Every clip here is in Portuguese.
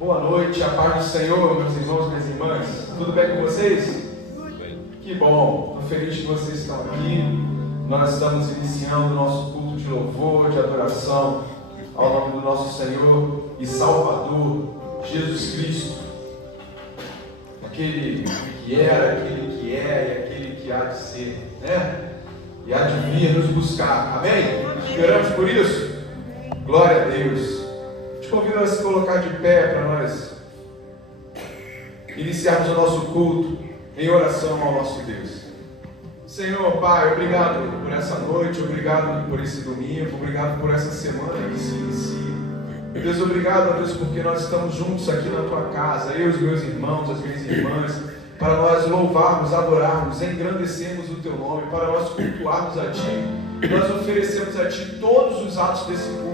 Boa noite, a paz do Senhor, meus irmãos e minhas irmãs. Tudo bem com vocês? Tudo bem. Que bom, estou feliz que vocês estão aqui. Nós estamos iniciando o nosso culto de louvor, de adoração ao nome do nosso Senhor e Salvador, Jesus Cristo. Aquele que era, aquele que é e aquele que há de ser, né? E há de vir nos buscar, amém? Esperamos por isso? Glória a Deus. Te convido a se colocar de pé para nós iniciarmos o nosso culto em oração ao nosso Deus. Senhor, Pai, obrigado por essa noite, obrigado por esse domingo, obrigado por essa semana que se inicia. Meu Deus, obrigado, Deus, porque nós estamos juntos aqui na Tua casa, eu e os meus irmãos, as minhas irmãs, para nós louvarmos, adorarmos, engrandecermos o Teu nome, para nós cultuarmos a Ti. Nós oferecemos a Ti todos os atos desse culto,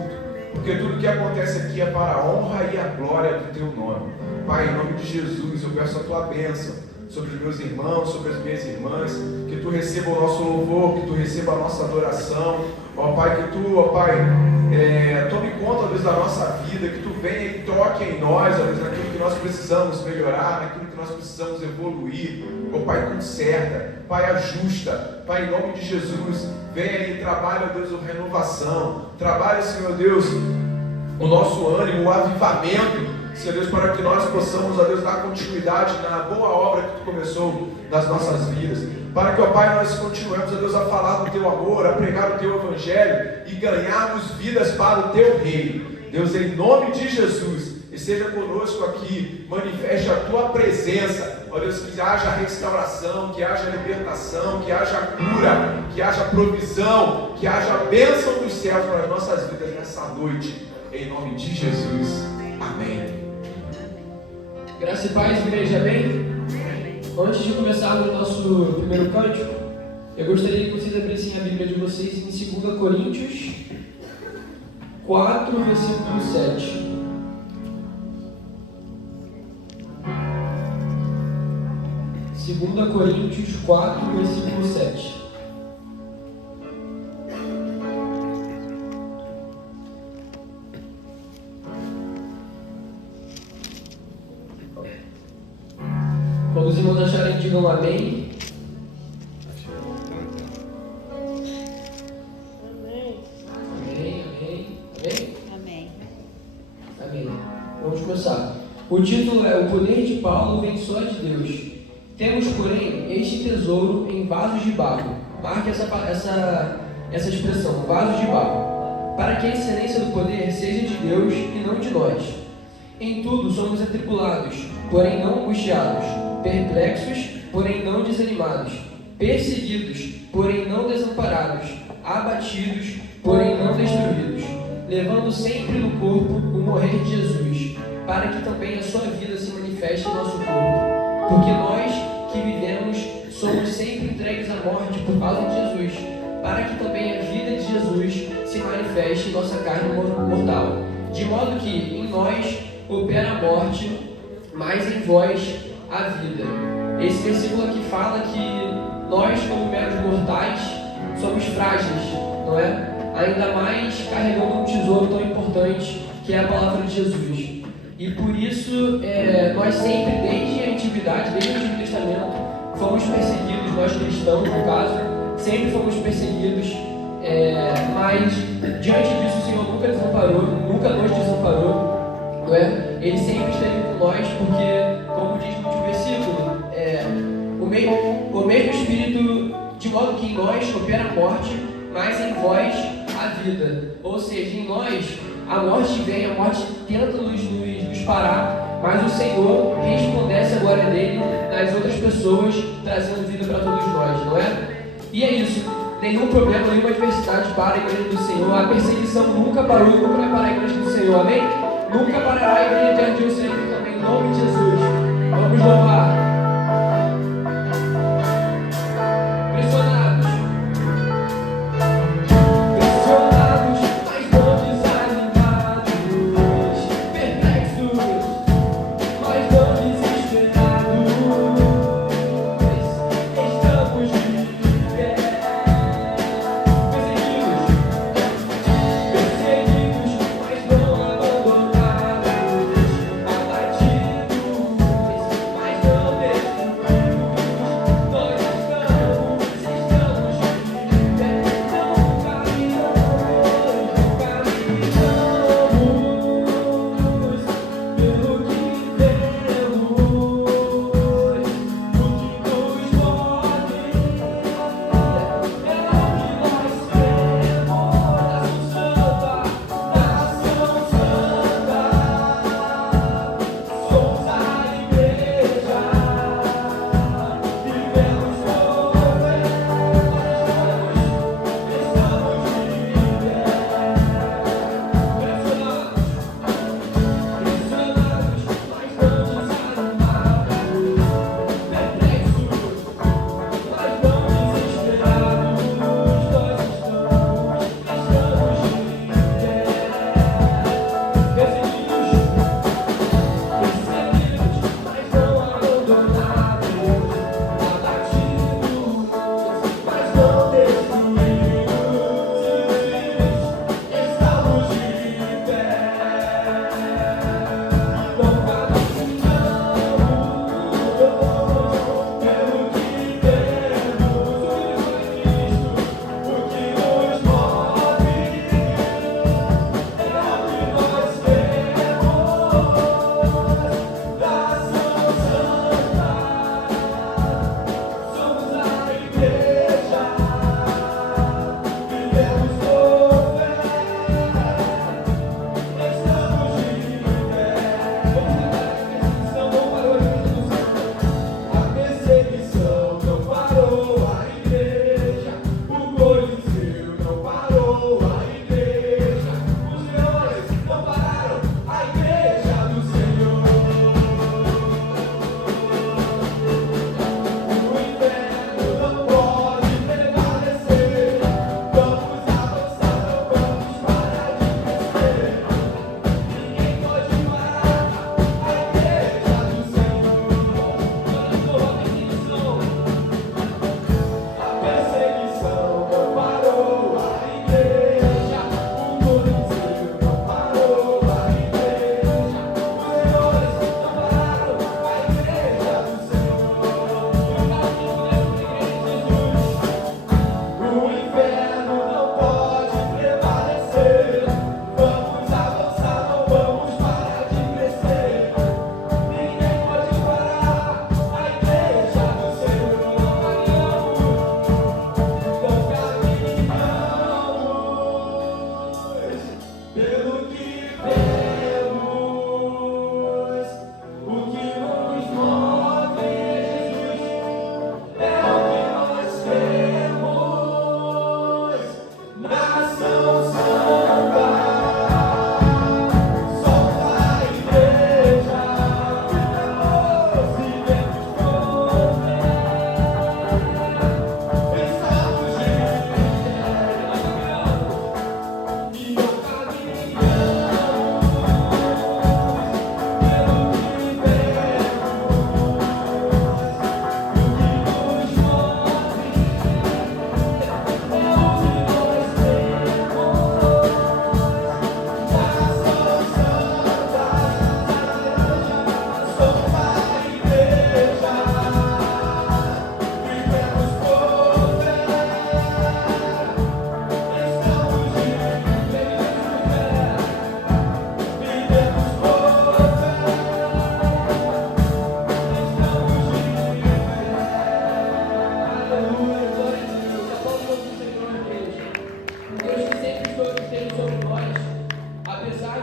porque tudo que acontece aqui é para a honra e a glória do Teu nome. Pai, em nome de Jesus, eu peço a Tua bênção sobre os meus irmãos, sobre as minhas irmãs, que Tu receba o nosso louvor, que Tu receba a nossa adoração, ó Pai, que Tu, ó Pai, tome conta, Deus, da nossa vida, que Tu venha e toque em nós, ó Deus, naquilo que nós precisamos melhorar, naquilo que nós precisamos evoluir, ó Pai, conserta, Pai, ajusta, Pai, em nome de Jesus, venha e trabalhe, ó Deus, a renovação, trabalhe, Senhor Deus, o nosso ânimo, o avivamento, Senhor Deus, para que nós possamos, ó Deus, dar continuidade na boa obra que Tu começou nas nossas vidas. Para que, ó Pai, nós continuemos, ó Deus, a falar do Teu amor, a pregar o Teu Evangelho e ganharmos vidas para o Teu reino. Deus, em nome de Jesus, esteja conosco aqui, manifeste a Tua presença, ó Deus, que haja restauração, que haja libertação, que haja cura, que haja provisão, que haja bênção dos céus para as nossas vidas nessa noite, em nome de Jesus. Amém. Graça e paz, igreja, amém? Antes de começarmos o nosso primeiro cântico, eu gostaria que vocês abrissem a Bíblia de vocês em 2 Coríntios 4, versículo 7. Segunda Coríntios 4, versículo 7. Quando os irmãos acharem, digam amém. Amém. Amém, amém, amém? Amém. Amém. Vamos começar. O título é: O poder de Paulo vem só de Deus. Temos, porém, este tesouro em vasos de barro. Marque essa expressão, vasos de barro, para que a excelência do poder seja de Deus e não de nós. Em tudo somos atribulados, porém não angustiados, perplexos, porém não desanimados, perseguidos, porém não desamparados, abatidos, porém não destruídos, levando sempre no corpo o morrer de Jesus, para que também a sua vida se manifeste em nosso corpo. Porque nós que vivemos somos sempre entregues à morte por causa de Jesus, para que também a vida de Jesus se manifeste em nossa carne mortal. De modo que em nós opera a morte, mas em vós a vida. Esse versículo aqui fala que nós, como meros mortais, somos frágeis, não é? Ainda mais carregando um tesouro tão importante que é a palavra de Jesus. E por isso, nós sempre, desde a antiguidade, desde o Antigo Testamento, fomos perseguidos, nós cristãos, no caso, sempre fomos perseguidos, mas diante disso o Senhor nunca desamparou, nunca nos desamparou, não é? Ele sempre esteve com nós, porque, como diz no último versículo, o mesmo Espírito, de modo que em nós opera a morte, mas em vós a vida. Ou seja, em nós a morte vem, a morte tenta nos parar, mas o Senhor resplandece a glória dele nas outras pessoas, trazendo vida para todos nós, não é? E é isso, nenhum problema, nenhuma adversidade para a igreja do Senhor. A perseguição nunca parou e nunca vai parar a igreja do Senhor, amém? Nunca parará a igreja até o Senhor também, em nome de Jesus. Vamos louvar. Perseguidos, mas não abandonados.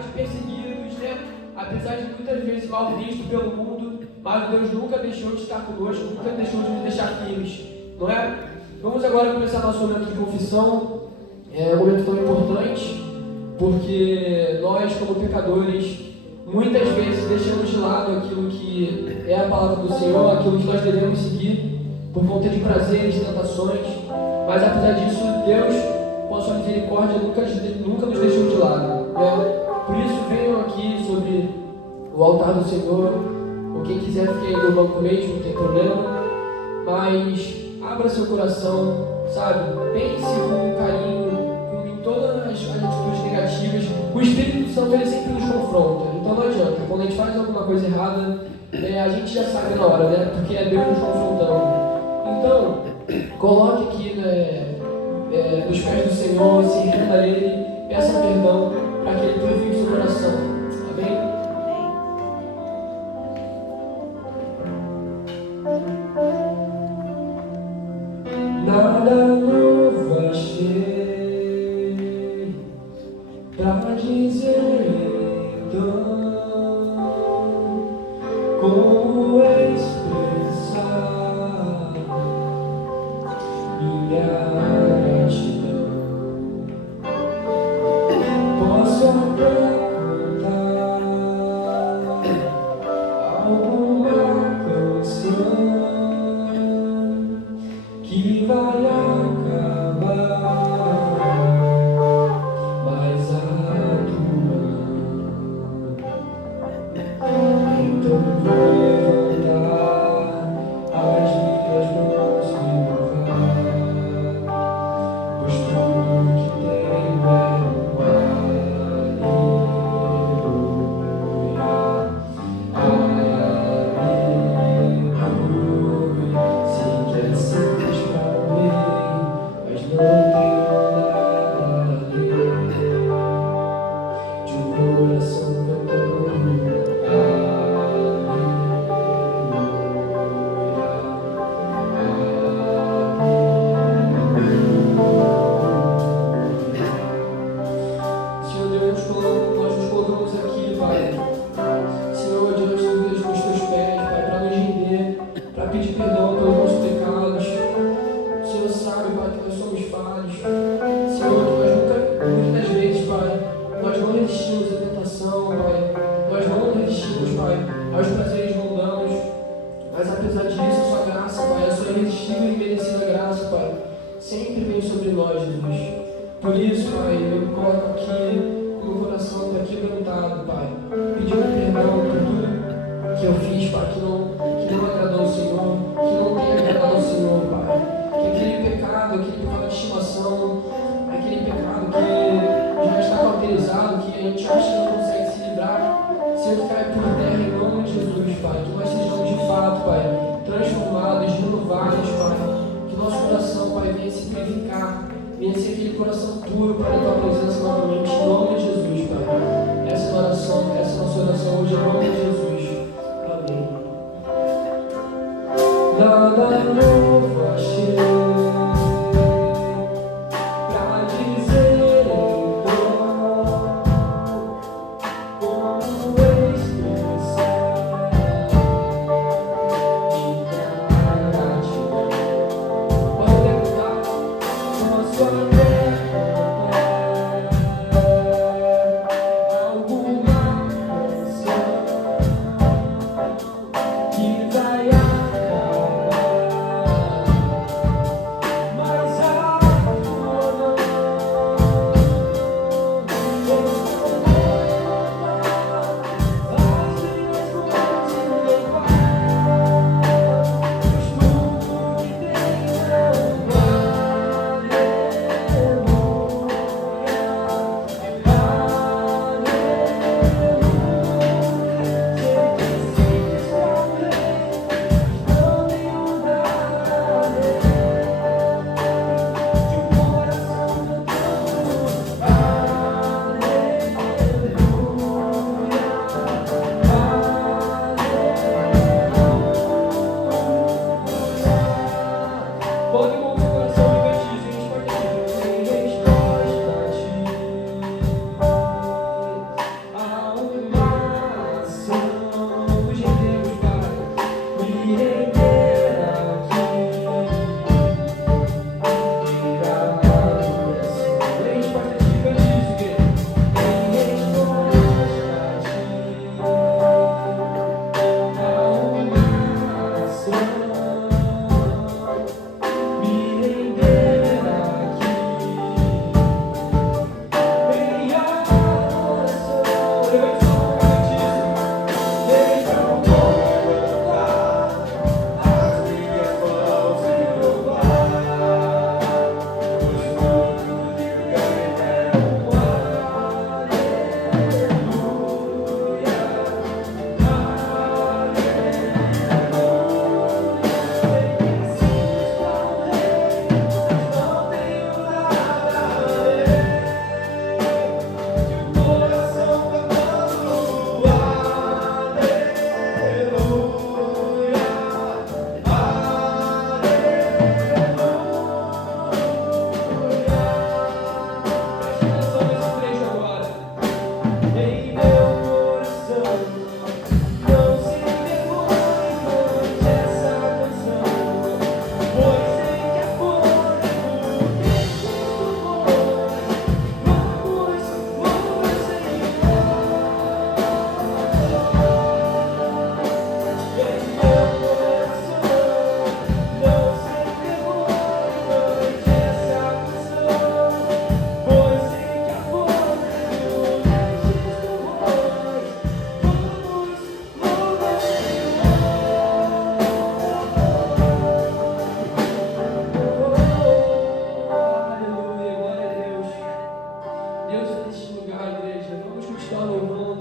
de perseguidos, né? Apesar de muitas vezes mal visto pelo mundo, mas Deus nunca deixou de estar conosco, nunca deixou de nos deixar firmes, não é? Vamos agora começar nosso momento de confissão. É um momento tão importante, porque nós, como pecadores, muitas vezes deixamos de lado aquilo que é a palavra do Senhor, aquilo que nós devemos seguir, por conta de prazeres e tentações, mas apesar disso, Deus, com a sua misericórdia, nunca nos deixou de lado, né? Por isso, venham aqui sobre o altar do Senhor, ou quem quiser fique aí no banco mesmo, não tem problema, mas abra seu coração, sabe? Pense com carinho em todas as atitudes negativas. O Espírito Santo, ele sempre nos confronta, então não adianta, quando a gente faz alguma coisa errada, a gente já sabe na hora, né? Porque é Deus nos confrontando. Então, coloque aqui, nos pés do Senhor, se renda a Ele, peça perdão para que Ele purifique seu coração. Amém? Nada novo achei pra dizer, então, como expressar minha gratidão. Posso até contar alguma canção que vai acabar, mas a tua não. Então vou levantar as minhas mãos e louvar, pois tudo que tenho é aleluia. Sei que é simples pra mim, mas não tenho nada além de um coração cantando Senhor Deus, nós nos colocamos aqui, Pai. Senhor, diante dos teus pés, Pai, para nos render, para pedir perdão pelos nossos pecados. O Senhor sabe, Pai, que nós somos falhos. Senhor, que nós muitas das vezes, Pai, nós não resistimos à tentação, Pai. Nós não resistimos, Pai, aos prazeres mundanos. Mas apesar disso, a sua graça, Pai, a sua irresistível e merecida graça, Pai, sempre vem sobre nós, Jesus. Por isso, Pai, eu me coloco aqui com o coração está quebrantado, Pai, pedindo perdão por tudo que eu fiz, Pai, que não agradou ao Senhor, que não tem agradado ao Senhor, Pai. Que aquele pecado de estimação, aquele pecado que já está cauterizado, que a gente acha que não consegue se livrar, Senhor, cai por terra em nome de Jesus, Pai. Que nós sejamos de fato, Pai, transformados, renovados, Pai. Que nosso coração, Pai, venha se purificar, venha ser aquele coração puro para a tua presença novamente, em nome de Jesus, Pai. Essa é a nossa oração hoje, em nome de Jesus. Amém. Nada novo achei pra dizer, como expressar minha gratidão. Pode levantar com a sua alguma canção que vai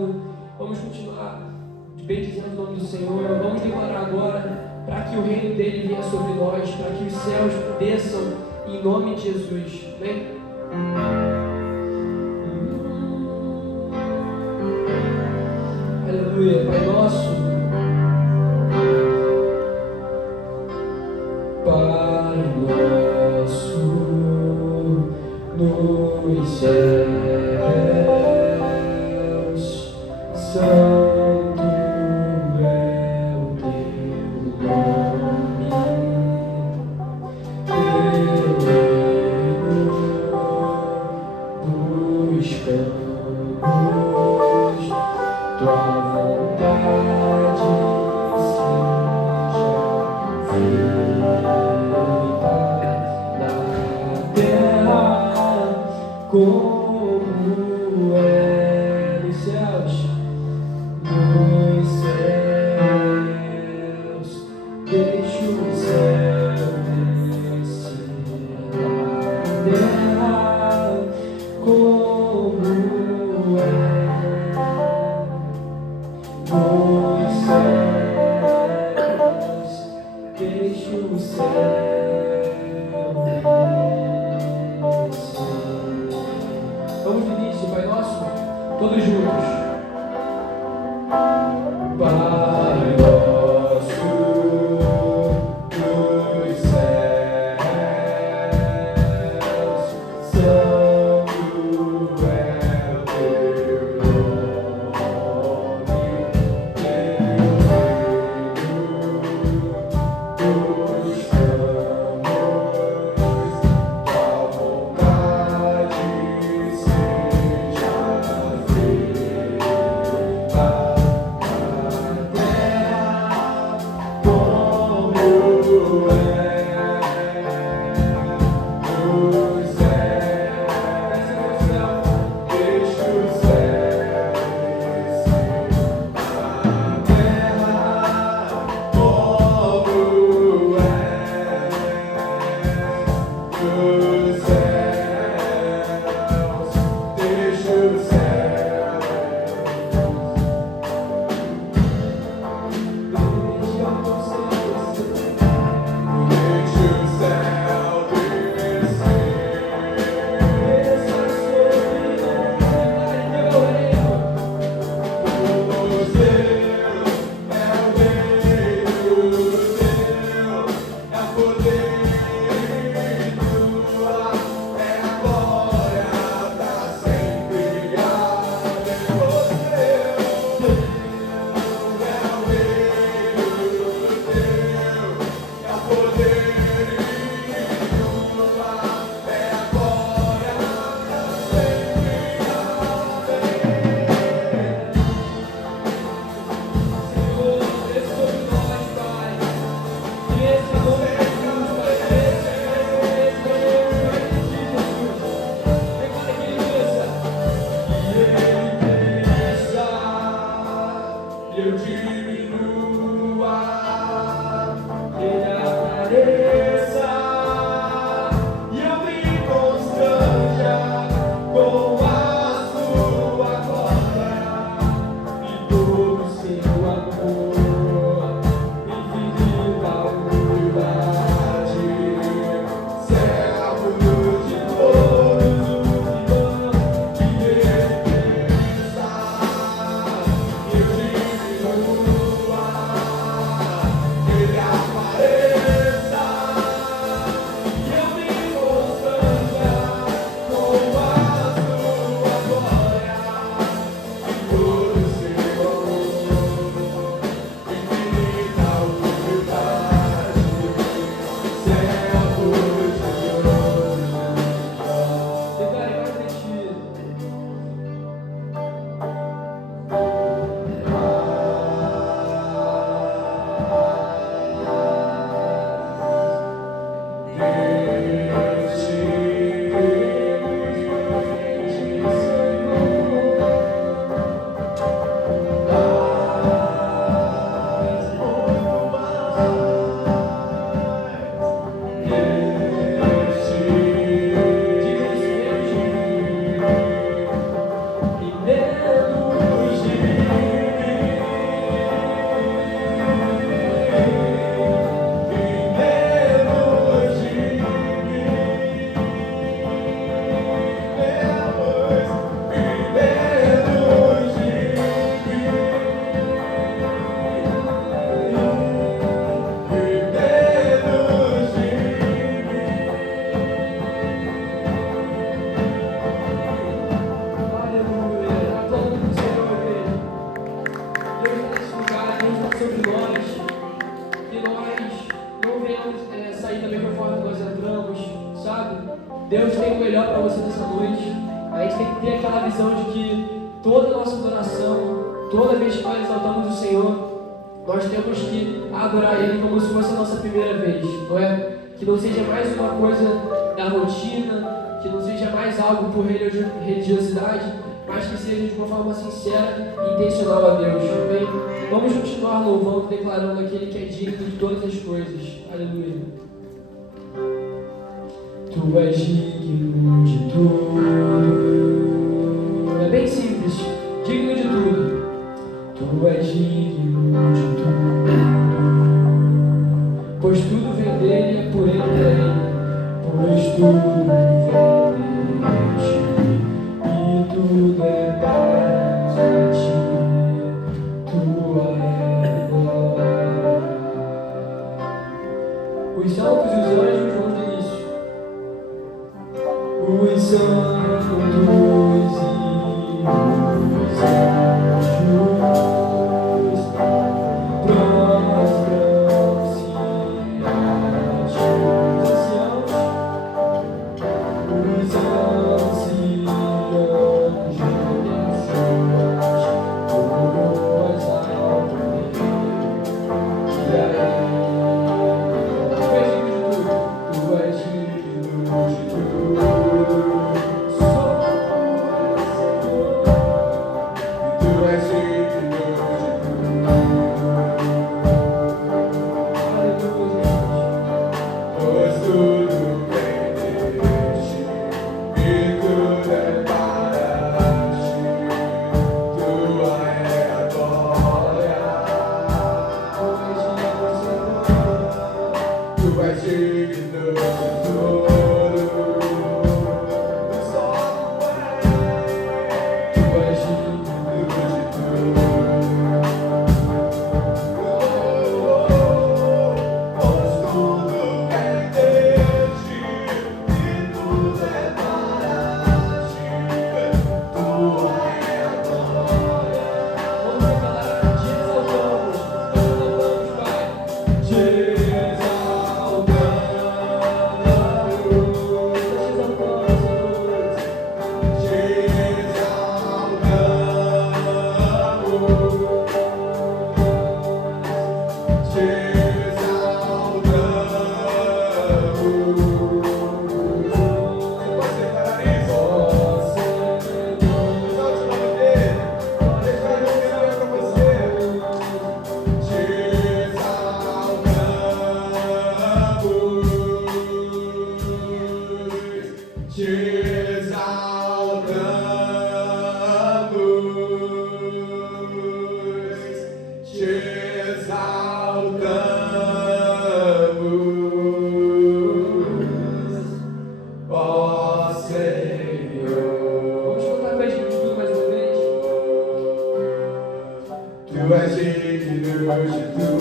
louvando, vamos continuar bendizendo o nome do Senhor, vamos declarar agora para que o reino dele venha sobre nós, para que os céus desçam em nome de Jesus. Amém? Aleluia. Pai nosso, Pai nosso nos céus, santo é o teu nome, teu reino buscamos, tua vontade seja feita na terra como é nos céus. Nos céus, deixa o céu descer na terra como é. Nos céus, deixa o céu descer. Vamos no início, Pai Nosso, todos juntos. Pai nosso nos céus, santo é o teu nome, teu reino buscamos, tua vontade seja feita Eu Deus tem o melhor para você nessa noite. A gente tem que ter aquela visão de que toda a nossa adoração, toda vez que nós exaltamos o Senhor, nós temos que adorar Ele como se fosse a nossa primeira vez, não é? Que não seja mais uma coisa da rotina, que não seja mais algo por religiosidade, mas que seja de uma forma sincera e intencional a Deus, amém? Vamos continuar louvando, declarando aquele que é digno de todas as coisas. Aleluia. Tu és digno de tudo. É bem simples. Digno de tudo. Tu és digno de tudo. Pois tudo vem dele, é por ele, é ele. Pois tudo vem de ti. E tudo é para ti. Tua é a glória. Os santos e os anjos vão de início. Os santos e os anjos prostram-se a ti. Os anciãos abençoam-te, voz alta e a Tu és digno de tudo.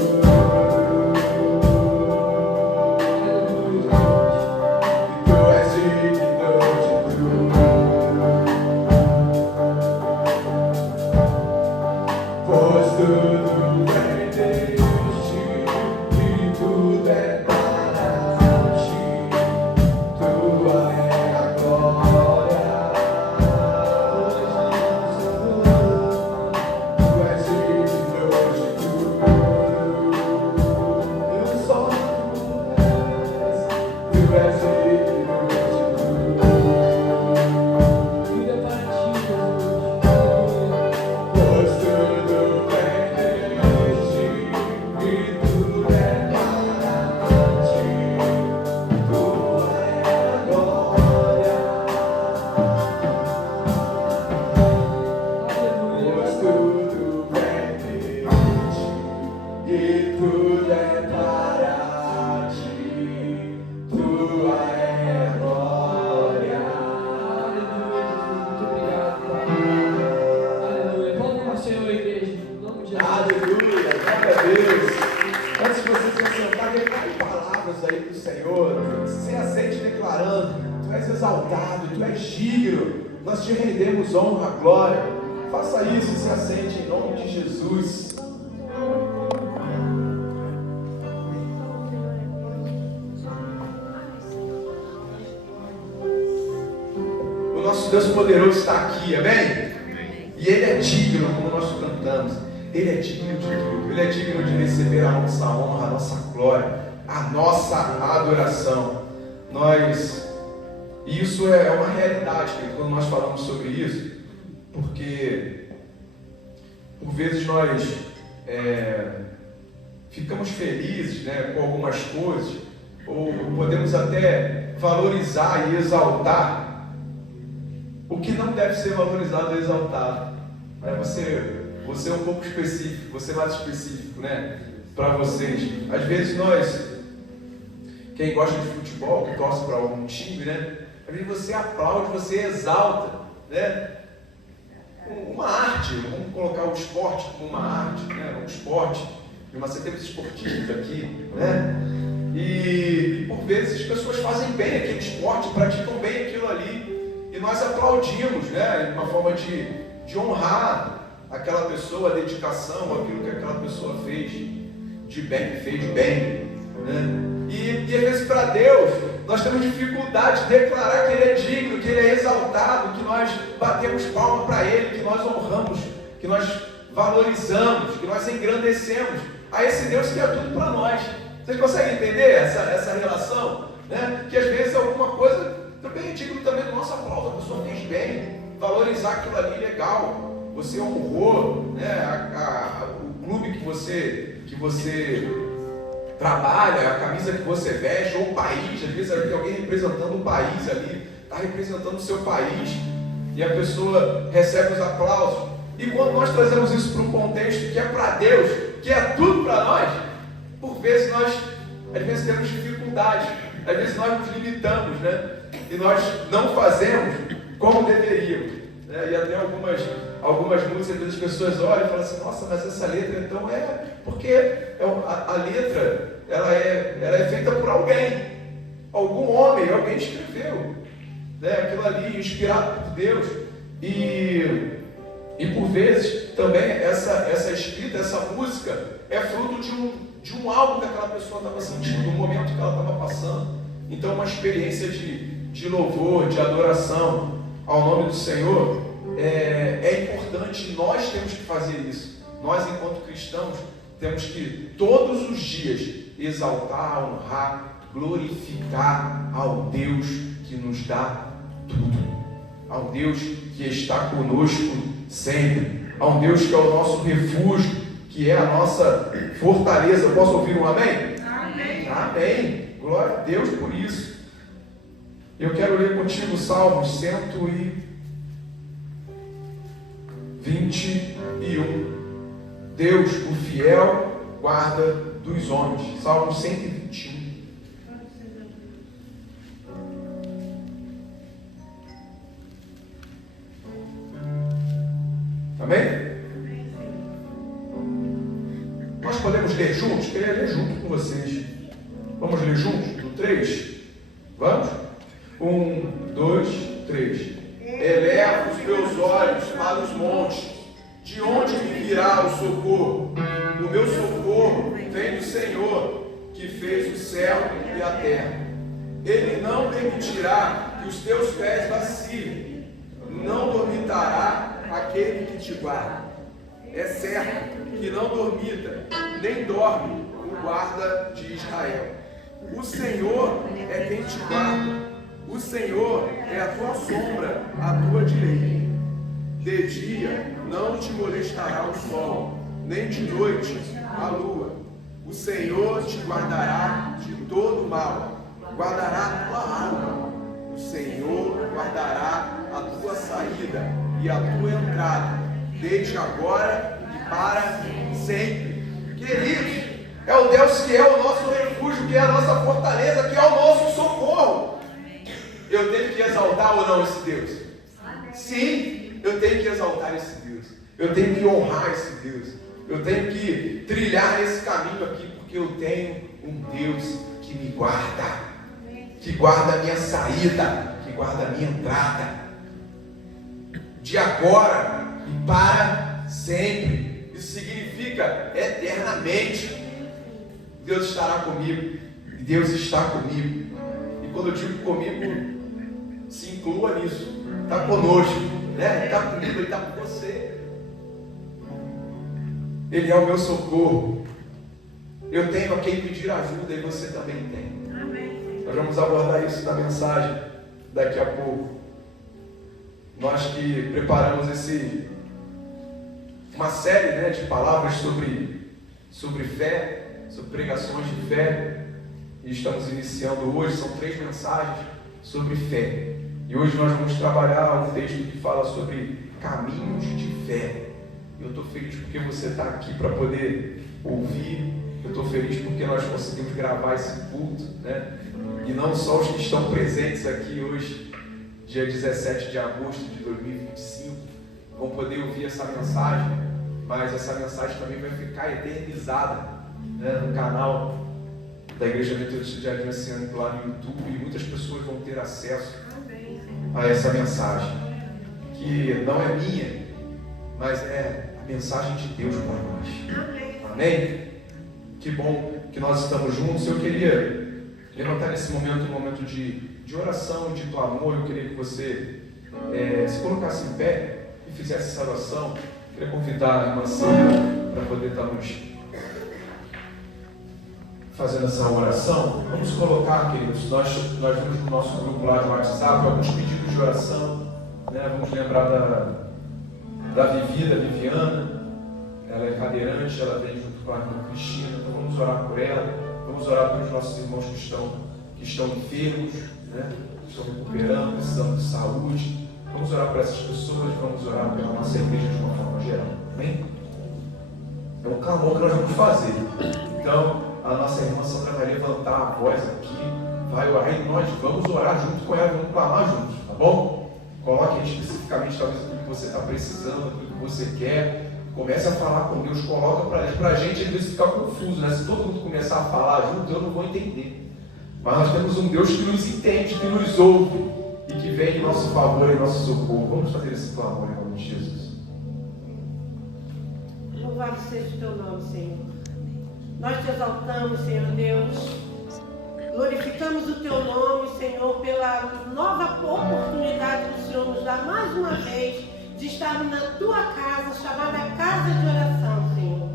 Nós te rendemos honra, glória. Faça isso, se assente em nome de Jesus. Deus poderoso está aqui, amém? E Ele é digno, como nós cantamos, Ele é digno de tudo, Ele é digno de receber a nossa honra, a nossa glória, a nossa adoração. Isso é uma realidade, querido, quando nós falamos sobre isso, porque por vezes nós ficamos felizes, né, com algumas coisas, ou podemos até valorizar e exaltar o que não deve ser valorizado e exaltado. Você é um pouco específico, você é mais específico, né, para vocês. Às vezes quem gosta de futebol, que torce para algum time, né, às vezes você aplaude, você exalta, né, uma arte. Vamos colocar o esporte como uma arte, né, um esporte. Você temos esportistas aqui, né? E por vezes as pessoas fazem bem aquele esporte, praticam bem aquilo ali, e nós aplaudimos, né? Uma forma de honrar aquela pessoa, a dedicação, aquilo que aquela pessoa fez de bem, né? E às vezes para Deus nós temos dificuldade de declarar que Ele é digno, que Ele é exaltado, que nós batemos palma para Ele, que nós honramos, que nós valorizamos, que nós engrandecemos a esse Deus que é tudo para nós. Vocês conseguem entender essa relação? Né? Que às vezes alguma coisa também é digno também do nosso aplauso, a pessoa fez bem, valorizar aquilo ali legal, você honrou, né, o clube que você trabalha, a camisa que você veste, ou o país. Às vezes tem alguém representando o país ali, está representando o seu país, e a pessoa recebe os aplausos. E quando nós trazemos isso para um contexto que é para Deus, que é tudo para nós, por vezes nós, às vezes temos dificuldade, às vezes nós nos limitamos, né? E nós não fazemos como deveríamos, né? E até algumas músicas, às vezes as pessoas olham e falam assim: nossa, mas essa letra então porque a letra ela é feita por algum homem, alguém escreveu, né? Aquilo ali inspirado por Deus. E por vezes também essa escrita, essa música é fruto de um algo que aquela pessoa estava sentindo, do momento que ela estava passando. Então uma experiência de louvor, de adoração ao nome do Senhor é importante. Nós temos que fazer isso. Nós, enquanto cristãos, temos que todos os dias exaltar, honrar, glorificar ao Deus que nos dá tudo, ao Deus que está conosco sempre, ao Deus que é o nosso refúgio, que é a nossa fortaleza. Posso ouvir um amém? Amém. Amém. Glória a Deus por isso. Eu quero ler contigo Salmos 121. Deus, o fiel guarda dos homens. Salmo 121. Amém? Nós podemos ler juntos? Queria ler junto com vocês. Vamos ler juntos? No 3? Vamos? 1, 2, 3. Eleva os meus olhos para os montes. De onde me virá o socorro? O meu socorro vem do Senhor, que fez o céu e a terra. Ele não permitirá que os teus pés vacilem. Não dormitará aquele que te guarda. É certo que não dormita, nem dorme o guarda de Israel. O Senhor é quem te guarda. O Senhor é a tua sombra, à tua direita. De dia não te molestará o sol, nem de noite a lua. O Senhor te guardará de todo mal, guardará a tua alma. O Senhor guardará a tua saída e a tua entrada, desde agora e para sempre. Queridos, é o Deus que é o nosso refúgio, que é a nossa fortaleza, que é o nosso socorro. Eu tenho que exaltar ou não esse Deus? Sim, eu tenho que exaltar esse Deus. Eu tenho que honrar esse Deus. Eu tenho que trilhar esse caminho aqui, porque eu tenho um Deus que me guarda, que guarda a minha saída, que guarda a minha entrada, de agora e para sempre. Isso significa eternamente. Deus estará comigo, e Deus está comigo. E quando eu digo comigo, se inclua nisso. está conosco, né? Ele está comigo, Ele está com você. Ele é o meu socorro. Eu tenho a quem pedir ajuda e você também tem. Amém. Nós vamos abordar isso na mensagem daqui a pouco. Nós que preparamos uma série, né, de palavras sobre fé, sobre pregações de fé, e estamos iniciando hoje, são 3 mensagens sobre fé. E hoje nós vamos trabalhar um texto que fala sobre caminhos de fé. Eu estou feliz porque você está aqui para poder ouvir. Eu estou feliz porque nós conseguimos gravar esse culto, né? E não só os que estão presentes aqui hoje, dia 17 de agosto de 2025, vão poder ouvir essa mensagem, mas essa mensagem também vai ficar eternizada, né, no canal da Igreja Metodista de Jardim Oceânico lá no YouTube, e muitas pessoas vão ter acesso a essa mensagem, que não é minha, mas é a mensagem de Deus para nós. Amém? Que bom que nós estamos juntos. Eu queria levantar nesse momento um momento de oração, de clamor. Eu queria que você se colocasse em pé e fizesse essa oração. Eu queria convidar a irmã Sandra para poder estar fazendo essa oração. Vamos colocar, queridos, nós vimos no nosso grupo lá de WhatsApp alguns pedidos de oração, né? Vamos lembrar da Viviana. Ela é cadeirante, ela vem junto com a irmã Cristina, então vamos orar por ela, vamos orar pelos nossos irmãos que estão enfermos, né? Que estão recuperando, precisando de saúde. Vamos orar por essas pessoas, vamos orar pela nossa igreja de uma forma geral. Amém? É um clamor que nós vamos fazer. Então, a nossa irmã Sandra vai levantar a voz aqui, vai orar e nós vamos orar junto com ela, vamos clamar juntos, tá bom? Coloque especificamente talvez aquilo que você está precisando, aquilo que você quer. Comece a falar com Deus, coloca para a gente às vezes ficar confuso, né? Se todo mundo começar a falar junto, eu não vou entender. Mas nós temos um Deus que nos entende, que nos ouve e que vem em nosso favor e em nosso socorro. Vamos fazer esse clamor em nome de Jesus. Louvado seja o teu nome, Senhor. Nós te exaltamos, Senhor Deus. Glorificamos o teu nome, Senhor, pela nova oportunidade que o Senhor nos dá mais uma vez de estar na tua casa, chamada Casa de Oração, Senhor.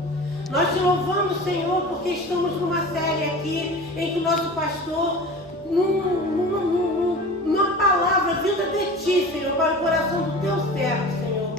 Nós te louvamos, Senhor, porque estamos numa série aqui em que o nosso pastor, numa palavra vinda de ti, Senhor, para o coração do teu servo, Senhor,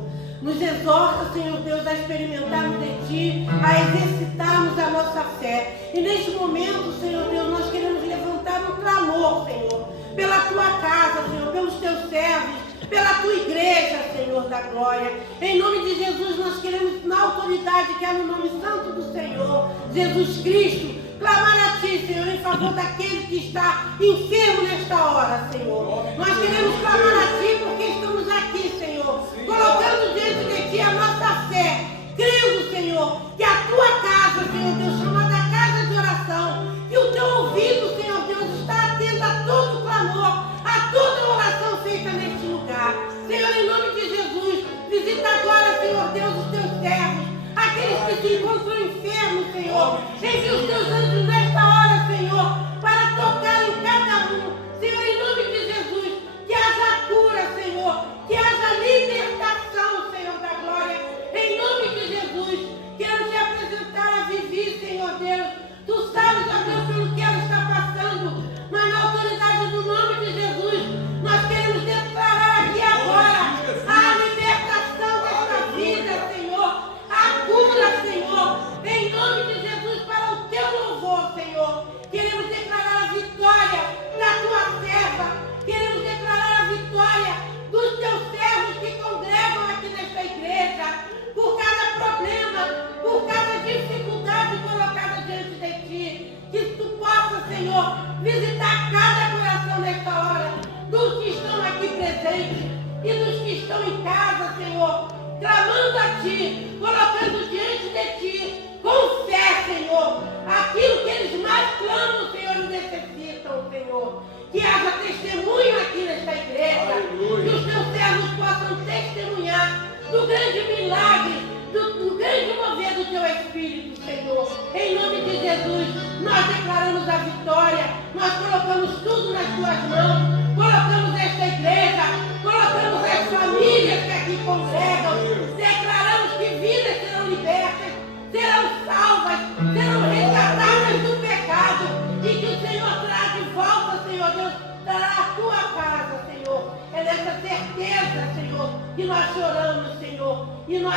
nos exorta, Senhor Deus, a experimentarmos de ti, a exercitarmos a nossa fé. E neste momento, Senhor Deus, nós queremos levantar um clamor, Senhor, pela tua casa, Senhor, pelos teus servos, pela tua igreja, Senhor da glória. Em nome de Jesus, nós queremos, na autoridade que é no nome santo do Senhor, Jesus Cristo, clamar a ti, Senhor, em favor daquele que está enfermo nesta hora, Senhor. Nós queremos clamar a ti porque estamos aqui, Senhor, colocando diante de ti a nossa fé, crendo, Senhor, que a tua casa, Senhor Deus, chamada Casa de Oração, que o teu ouvido, Senhor Deus, está atento a todo clamor, a toda oração feita neste lugar. Senhor, em nome de Jesus, visita agora, Senhor Deus, os teus servos, aqueles que se encontram enfermos, Senhor. Envia os teus anjos nesta hora, Senhor, para tocar em cada um. Senhor, em nome de Jesus, que haja cura, Senhor, que haja libertação, Senhor da glória. Em nome de Jesus, quero te apresentar a Vivi, Senhor Deus. Tu sabes, ó Deus, pelo que ela está passando, mas na autoridade do nome de Jesus, nós queremos declarar aqui agora a libertação desta vida, Senhor, a cura, Senhor, em nome de Jesus, para o teu louvor, Senhor. Queremos declarar a vitória da tua serva, queremos declarar a vitória dos teus servos que congregam aqui nesta igreja, por cada problema, por cada dificuldade colocada diante de ti, que tu possa, Senhor, visitar cada coração nesta hora, dos que estão aqui presentes e dos que estão em casa, Senhor, clamando a ti, colocando diante de ti, com fé, Senhor, aquilo que eles mais clamam, Senhor, e necessitam, Senhor. Que haja testemunho aqui nesta igreja, que os teus servos possam testemunhar do grande milagre, do grande mover do teu Espírito, Senhor. Em nome de Jesus, nós declaramos a vitória, nós colocamos tudo nas tuas mãos, colocamos esta igreja, colocamos esta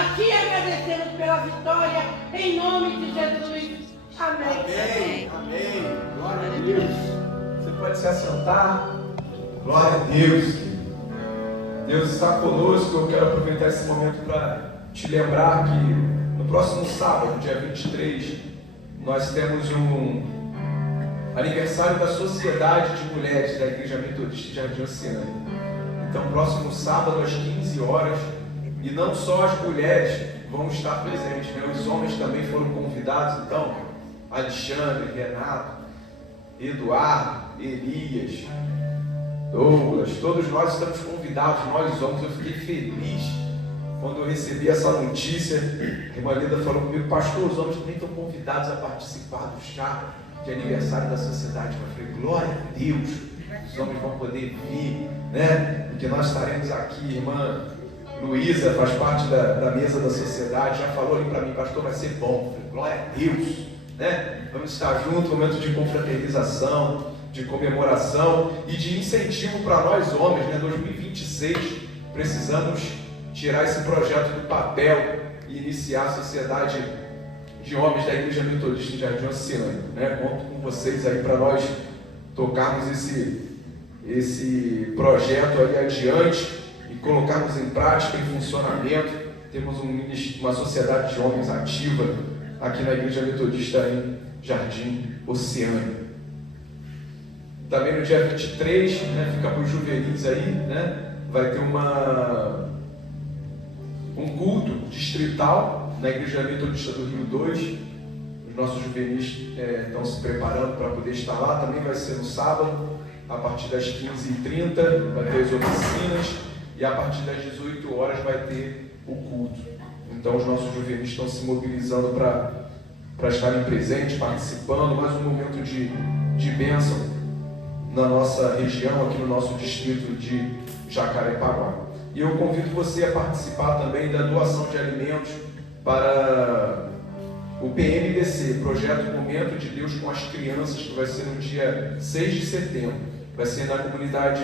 a Ti agradecemos pela vitória, em nome de Jesus. Amém. Amém. Amém. Glória a Deus. Você pode se assentar. Glória a Deus. Deus está conosco. Eu quero aproveitar esse momento para te lembrar que no próximo sábado, dia 23, nós temos um aniversário da Sociedade de Mulheres da Igreja Metodista de Jardim Oceânia. Então, próximo sábado, às 15 horas, e não só as mulheres vão estar presentes, né? Os homens também foram convidados. Então, Alexandre, Renato, Eduardo, Elias, Douglas, todos nós estamos convidados, nós homens. Eu fiquei feliz quando eu recebi essa notícia. A irmã Lida falou comigo: pastor, os homens também estão convidados a participar do chá de aniversário da sociedade. Eu falei: glória a Deus, os homens vão poder vir, né? Porque nós estaremos aqui. Irmã Luísa faz parte da mesa da sociedade, já falou ali para mim: pastor, vai ser bom. Eu falei: glória a Deus, né? Vamos estar juntos, momento de confraternização, de comemoração e de incentivo para nós homens, né? 2026, precisamos tirar esse projeto do papel e iniciar a sociedade de homens da Igreja Metodista de Jardim Oceânia, né? Conto com vocês aí para nós tocarmos esse projeto aí adiante e colocarmos em prática, em funcionamento. Temos uma sociedade de homens ativa aqui na Igreja Metodista em Jardim Oceânia. Também no dia 23, né, fica para os juvenis aí, né, vai ter um culto distrital na Igreja Metodista do Rio 2. Os nossos juvenis estão se preparando para poder estar lá. Também vai ser no sábado, a partir das 15h30, vai ter as oficinas e a partir das 18 horas vai ter o culto. Então os nossos juvenis estão se mobilizando para estarem presentes, participando, mais um momento de bênção na nossa região, aqui no nosso distrito de Jacarepaguá. E eu convido você a participar também da doação de alimentos para o PMDC, Projeto Momento de Deus com as Crianças, que vai ser no dia 6 de setembro. Vai ser na comunidade,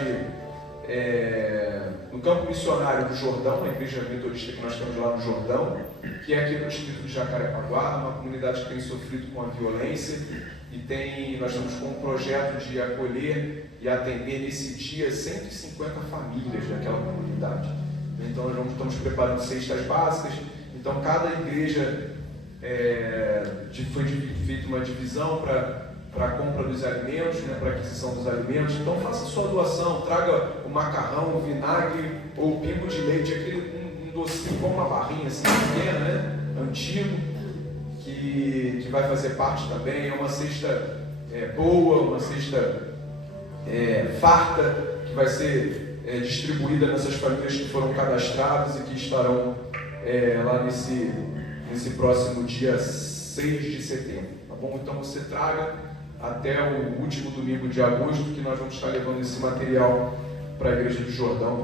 no campo missionário do Jordão, na Igreja Metodista que nós temos lá no Jordão, que é aqui no distrito de Jacarepaguá, uma comunidade que tem sofrido com a violência. E nós estamos com um projeto de acolher e atender nesse dia 150 famílias daquela comunidade. Então nós estamos preparando cestas básicas. Então cada igreja foi feita uma divisão para a compra dos alimentos, né, para a aquisição dos alimentos. Então faça a sua doação, traga o macarrão, o vinagre ou o pingo de leite, um docinho com uma barrinha assim pequena, né, antigo, que vai fazer parte também. É uma cesta boa, uma cesta farta, que vai ser distribuída nessas famílias que foram cadastradas e que estarão lá nesse próximo dia 6 de setembro, tá bom? Então você traga até o último domingo de agosto, que nós vamos estar levando esse material para a Igreja do Jordão,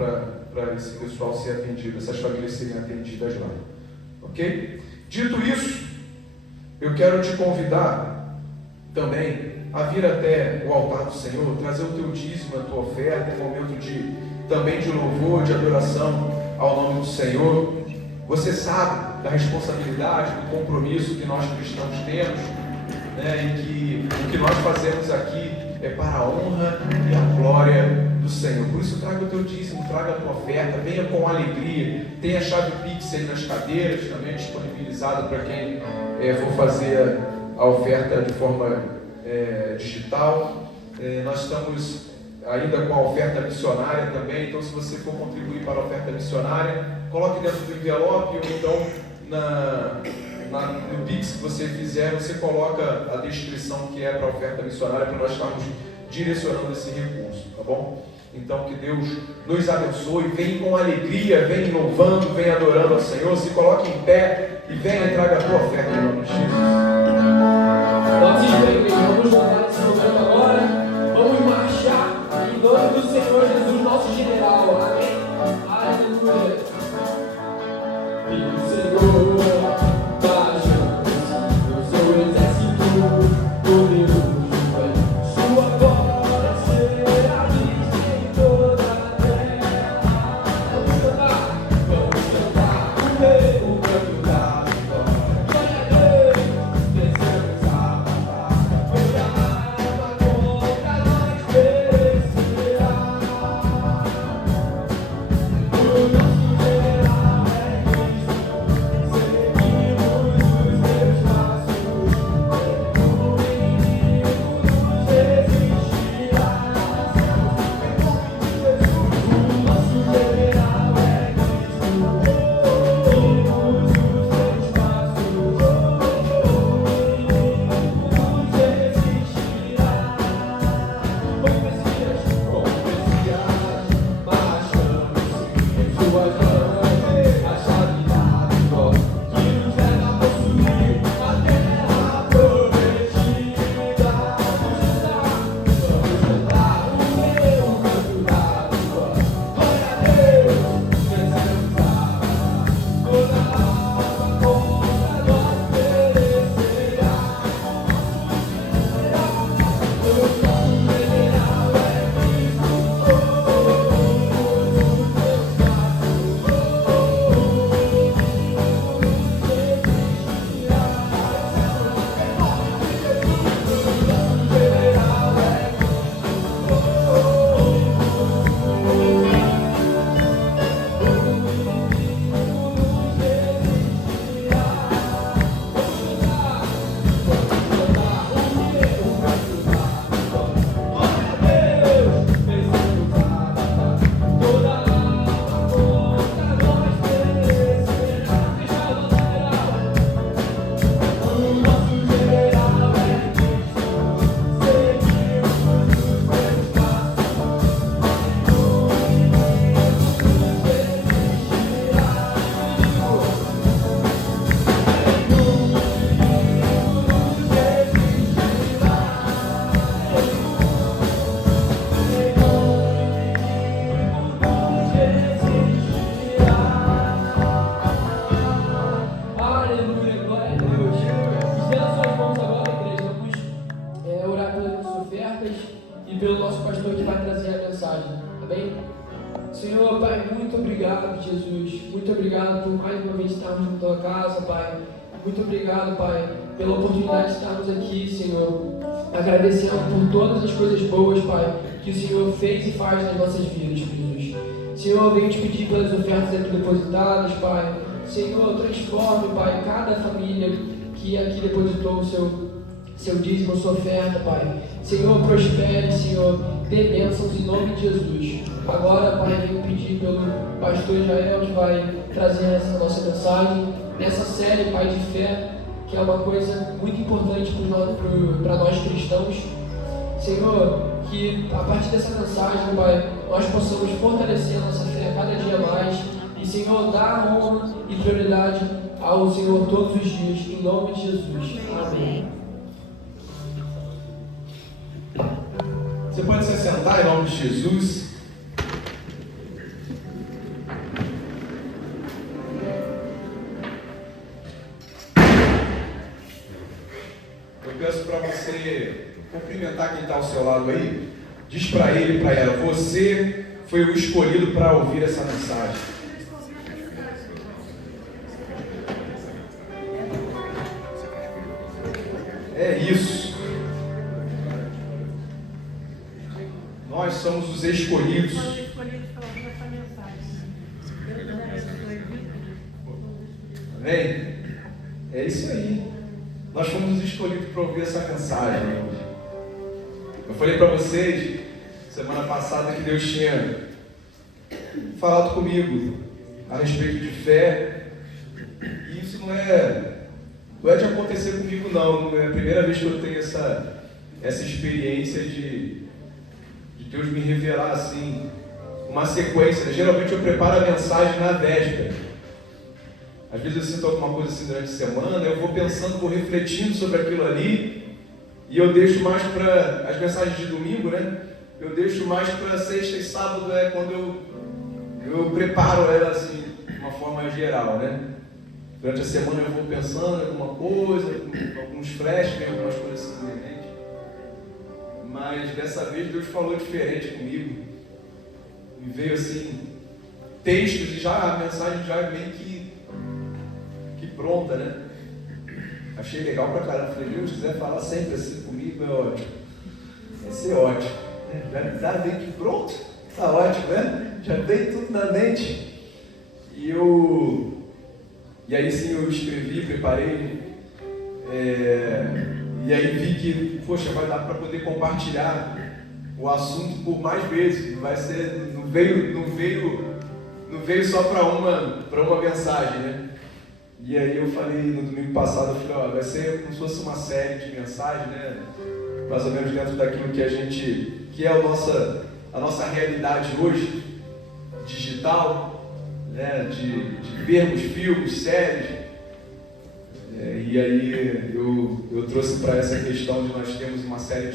para esse pessoal ser atendido, essas famílias serem atendidas lá, ok? Dito isso, eu quero te convidar também a vir até o altar do Senhor, trazer o teu dízimo, a tua oferta, um momento também de louvor, de adoração ao nome do Senhor. Você sabe da responsabilidade, do compromisso que nós cristãos temos, né, e que o que nós fazemos aqui é para a honra e a glória do Senhor. Por isso, traga o teu dízimo, traga a tua oferta, venha com alegria. Tem a chave Pix aí nas cadeiras, também disponibilizada para quem for fazer a oferta de forma digital. Nós estamos ainda com a oferta missionária também, então se você for contribuir para a oferta missionária, coloque dentro do envelope, ou então no Pix que você fizer, você coloca a descrição que é para a oferta missionária, para nós estarmos direcionando esse recurso, tá bom? Então que Deus nos abençoe, vem com alegria, vem louvando, vem adorando ao Senhor, se coloque em pé e venha e traga a tua oferta em nome de Jesus. Pode ir, igreja, vamos mudar esse momento agora, vamos marchar em nome do Senhor Jesus, nosso general, amém? Aleluia! E o Senhor Vamos cantar, obrigado, Jesus. Muito obrigado por mais uma vez estarmos na tua casa, Pai. Muito obrigado, Pai, pela oportunidade de estarmos aqui, Senhor. Agradecendo por todas as coisas boas, Pai, que o Senhor fez e faz nas nossas vidas, Jesus. Senhor, eu venho te pedir pelas ofertas aqui depositadas, Pai. Senhor, transforme, Pai, cada família que aqui depositou o seu dízimo, sua oferta, Pai. Senhor, prospere, Senhor, dê bênçãos em nome de Jesus. Agora, Pai, eu venho pedir pelo pastor Israel que vai trazer essa nossa mensagem nessa série, Pai, de fé, que é uma coisa muito importante para nós cristãos. Senhor, que a partir dessa mensagem, Pai, nós possamos fortalecer a nossa fé cada dia mais e, Senhor, dar honra e prioridade ao Senhor todos os dias, em nome de Jesus. Amém. Você pode se sentar em nome de Jesus. Eu peço para você cumprimentar quem está ao seu lado aí. Diz para ele e para ela: você foi o escolhido para ouvir essa mensagem. É isso. Nós somos os escolhidos. Amém? É isso aí. Nós fomos os escolhidos para ouvir essa mensagem. Eu falei para vocês semana passada que Deus tinha falado comigo a respeito de fé. E isso não é de acontecer comigo, não. Não é a primeira vez que eu tenho essa experiência de Deus me revelar assim uma sequência. Geralmente eu preparo a mensagem na véspera. Às vezes eu sinto alguma coisa assim durante a semana, eu vou pensando, vou refletindo sobre aquilo ali, e eu deixo mais para as mensagens de domingo, né? Eu deixo mais para sexta e sábado, quando eu preparo ela assim, de uma forma geral, né? Durante a semana eu vou pensando em alguma coisa, alguns flashes, algumas coisas assim na mente. Mas dessa vez Deus falou diferente comigo. Me veio assim, textos, e já a mensagem já é meio que pronta, né? Achei legal pra caramba. Falei: Deus, se quiser falar sempre assim comigo, é ótimo. Vai ser ótimo. Já vem que pronto, tá ótimo, né? Já vem tudo na mente. E aí sim eu escrevi, preparei. E aí vi que, poxa, vai dar para poder compartilhar o assunto por mais vezes. Vai ser, não veio só para uma mensagem, né? E aí eu falei no domingo passado, eu falei: vai ser como se fosse uma série de mensagens, né? Mais ou menos dentro daquilo que que é a nossa realidade hoje, digital, né? De vermos filmes, séries. E aí eu trouxe para essa questão de nós termos uma série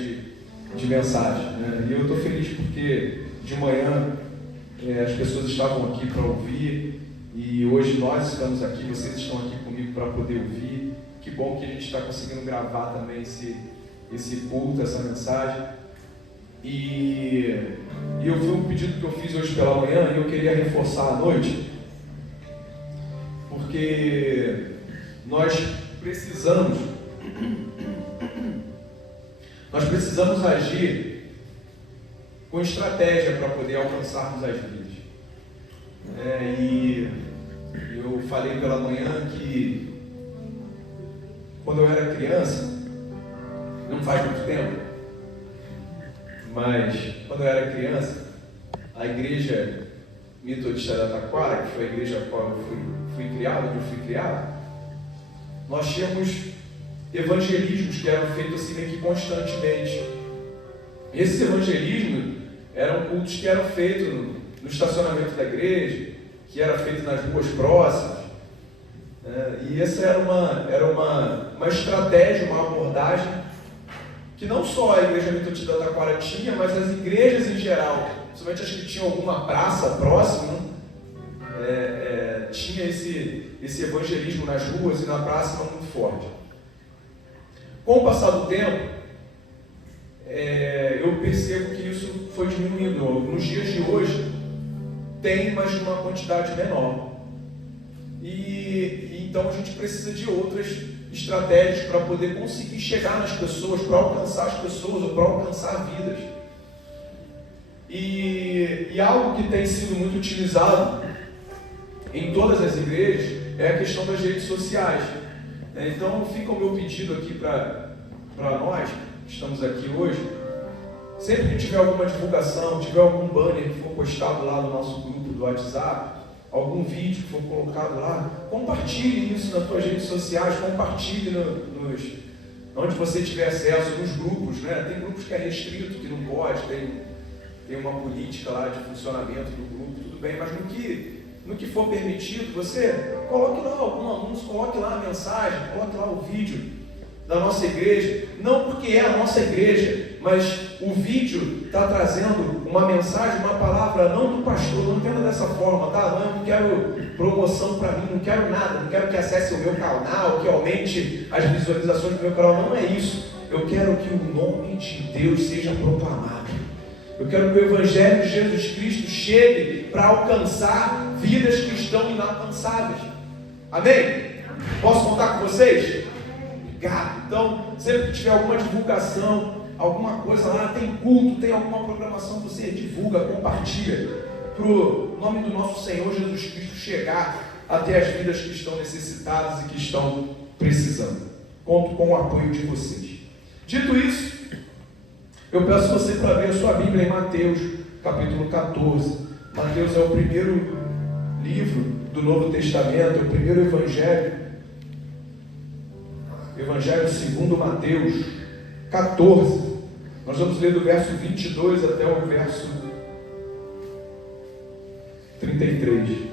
de mensagens, né? E eu estou feliz porque de manhã as pessoas estavam aqui para ouvir, e hoje nós estamos aqui, vocês estão aqui comigo para poder ouvir. Que bom que a gente está conseguindo gravar também esse culto, essa mensagem. E foi um pedido que eu fiz hoje pela manhã, e eu queria reforçar à noite, porque nós precisamos agir com estratégia para poder alcançarmos as vidas. E eu falei pela manhã que quando eu era criança, não faz muito tempo, mas quando eu era criança, a igreja metodista da Taquara, que foi a igreja a qual eu fui criado, nós tínhamos evangelismos que eram feitos assim meio que constantemente. Esses evangelismos eram cultos que eram feitos no estacionamento da igreja, que era feito nas ruas próximas. E essa era uma estratégia, uma abordagem que não só a igreja metodista da Taquara tinha, mas as igrejas em geral, principalmente as que tinham alguma praça próxima, tinha esse evangelismo nas ruas e na praça muito forte. Com o passar do tempo, eu percebo que isso foi diminuindo. Nos dias de hoje, tem, mas numa quantidade menor. E então a gente precisa de outras estratégias para poder conseguir chegar nas pessoas, para alcançar as pessoas ou para alcançar vidas. E algo que tem sido muito utilizado em todas as igrejas é a questão das redes sociais. Então fica o meu pedido aqui para nós que estamos aqui hoje. Sempre que tiver alguma divulgação, tiver algum banner que for postado lá no nosso grupo do WhatsApp, algum vídeo que for colocado lá, compartilhe isso nas suas redes sociais, compartilhe onde você tiver acesso, nos grupos, né? Tem grupos que é restrito, que não pode, tem uma política lá de funcionamento do grupo, tudo bem, mas no que for permitido, você coloque lá algum anúncio, coloque lá a mensagem, coloque lá o vídeo da nossa igreja, não porque é a nossa igreja, mas o vídeo está trazendo uma mensagem, uma palavra, não do pastor, não entenda dessa forma, tá? Não, eu não quero promoção para mim, não quero nada, não quero que acesse o meu canal, que aumente as visualizações do meu canal, não é isso. Eu quero que o nome de Deus seja proclamado. Eu quero que o Evangelho de Jesus Cristo chegue para alcançar vidas que estão inalcançáveis. Amém? Posso contar com vocês? Obrigado. Então, sempre que tiver alguma divulgação, alguma coisa lá, tem culto, tem alguma programação, você divulga, compartilha, para o nome do nosso Senhor Jesus Cristo chegar até as vidas que estão necessitadas e que estão precisando. Conto com o apoio de vocês. Dito isso, eu peço você para ver a sua Bíblia em Mateus, capítulo 14. Mateus é o primeiro livro do Novo Testamento, é o primeiro evangelho. Evangelho segundo Mateus 14. Nós vamos ler do verso 22 até o verso 33.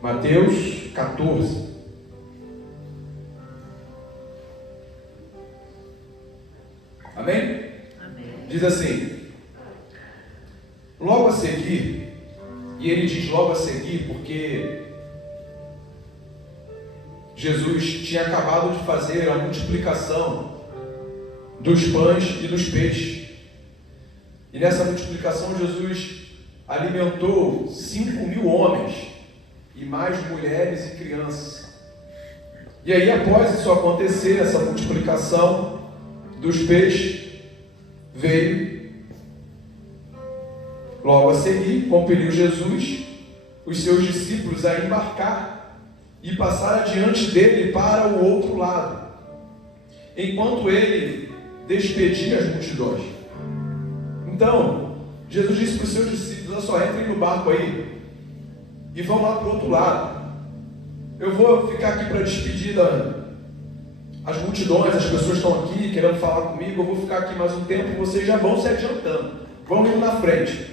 Mateus 14. Amém? Amém. Diz assim: logo a seguir, e ele diz logo a seguir porque Jesus tinha acabado de fazer a multiplicação dos pães e dos peixes. E nessa multiplicação Jesus alimentou 5.000 homens e mais mulheres e crianças. E aí, após isso acontecer, essa multiplicação dos peixes, veio logo a seguir, compeliu Jesus os seus discípulos a embarcar e passar adiante dele para o outro lado, enquanto ele despedia as multidões. Então, Jesus disse para os seus discípulos: olha só, entrem no barco aí e vão lá para o outro lado. Eu vou ficar aqui para despedir as multidões, as pessoas estão aqui querendo falar comigo, eu vou ficar aqui mais um tempo, vocês já vão se adiantando, vão indo na frente.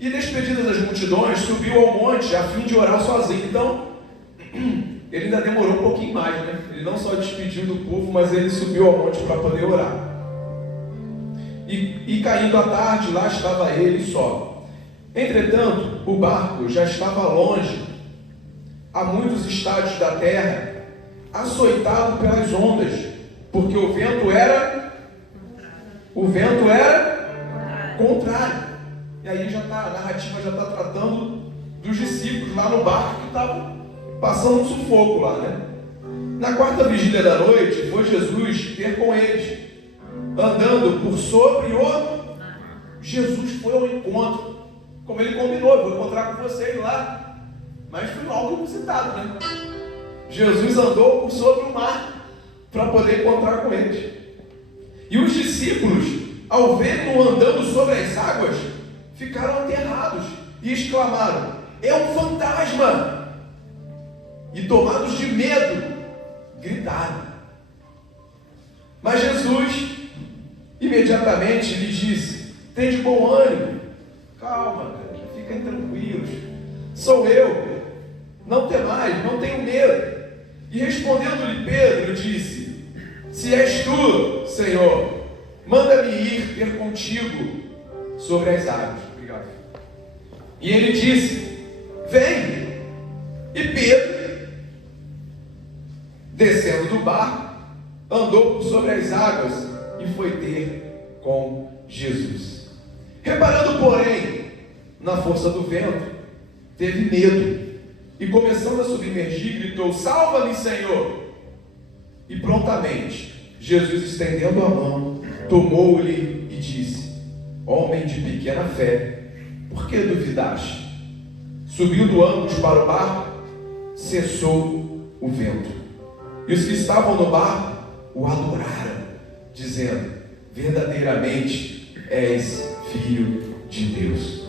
E despedidas as multidões, subiu ao monte a fim de orar sozinho. Então, ele ainda demorou um pouquinho mais, né? Ele não só despediu do povo, mas ele subiu ao monte para poder orar. E caindo a tarde, lá estava ele só. Entretanto, o barco já estava longe, a muitos estádios da terra, açoitado pelas ondas, porque o vento era contrário. E aí a narrativa já está tratando dos discípulos lá no barco que estavam passando um sufoco lá, né? Na quarta vigília da noite, foi Jesus ter com eles, andando por sobre o... Jesus foi ao encontro, como ele combinou: vou encontrar com vocês lá. Mas foi algo inusitado, né? Jesus andou por sobre o mar para poder encontrar com eles. E os discípulos, ao vê-lo andando sobre as águas, ficaram aterrados e exclamaram: é um fantasma! E tomados de medo, gritaram. Mas Jesus imediatamente lhes disse: tem de bom ânimo, calma, cara, fiquem tranquilos, sou eu, não temais, não tenho medo. E respondendo-lhe Pedro, disse: se és tu, Senhor, manda-me ir ter contigo sobre as águas. Obrigado. E ele disse: vem. E Pedro, descendo do barco, andou por sobre as águas e foi ter com Jesus. Reparando, porém, na força do vento, teve medo e, começando a submergir, gritou: salva-me, Senhor! E prontamente Jesus, estendendo a mão, tomou-lhe e disse: homem de pequena fé, por que duvidaste? Subindo ambos para o barco, cessou o vento. E os que estavam no barco o adoraram, dizendo: verdadeiramente és Filho de Deus.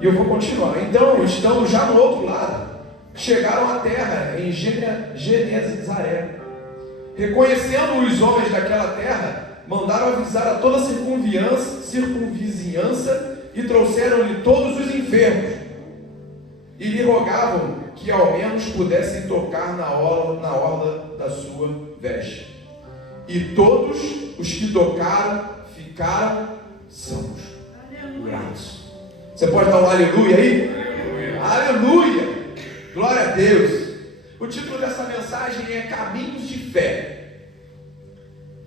E eu vou continuar. Então, estando já no outro lado, chegaram à terra em Genezaré. Reconhecendo os homens daquela terra, mandaram avisar a toda a circunvizinhança e trouxeram-lhe todos os enfermos e lhe rogavam que ao menos pudessem tocar na orla da sua veste. E todos os que tocaram ficaram sãos, curados. Você pode dar um aleluia aí? Aleluia! Glória a Deus! O título dessa mensagem é Caminhos de Fé.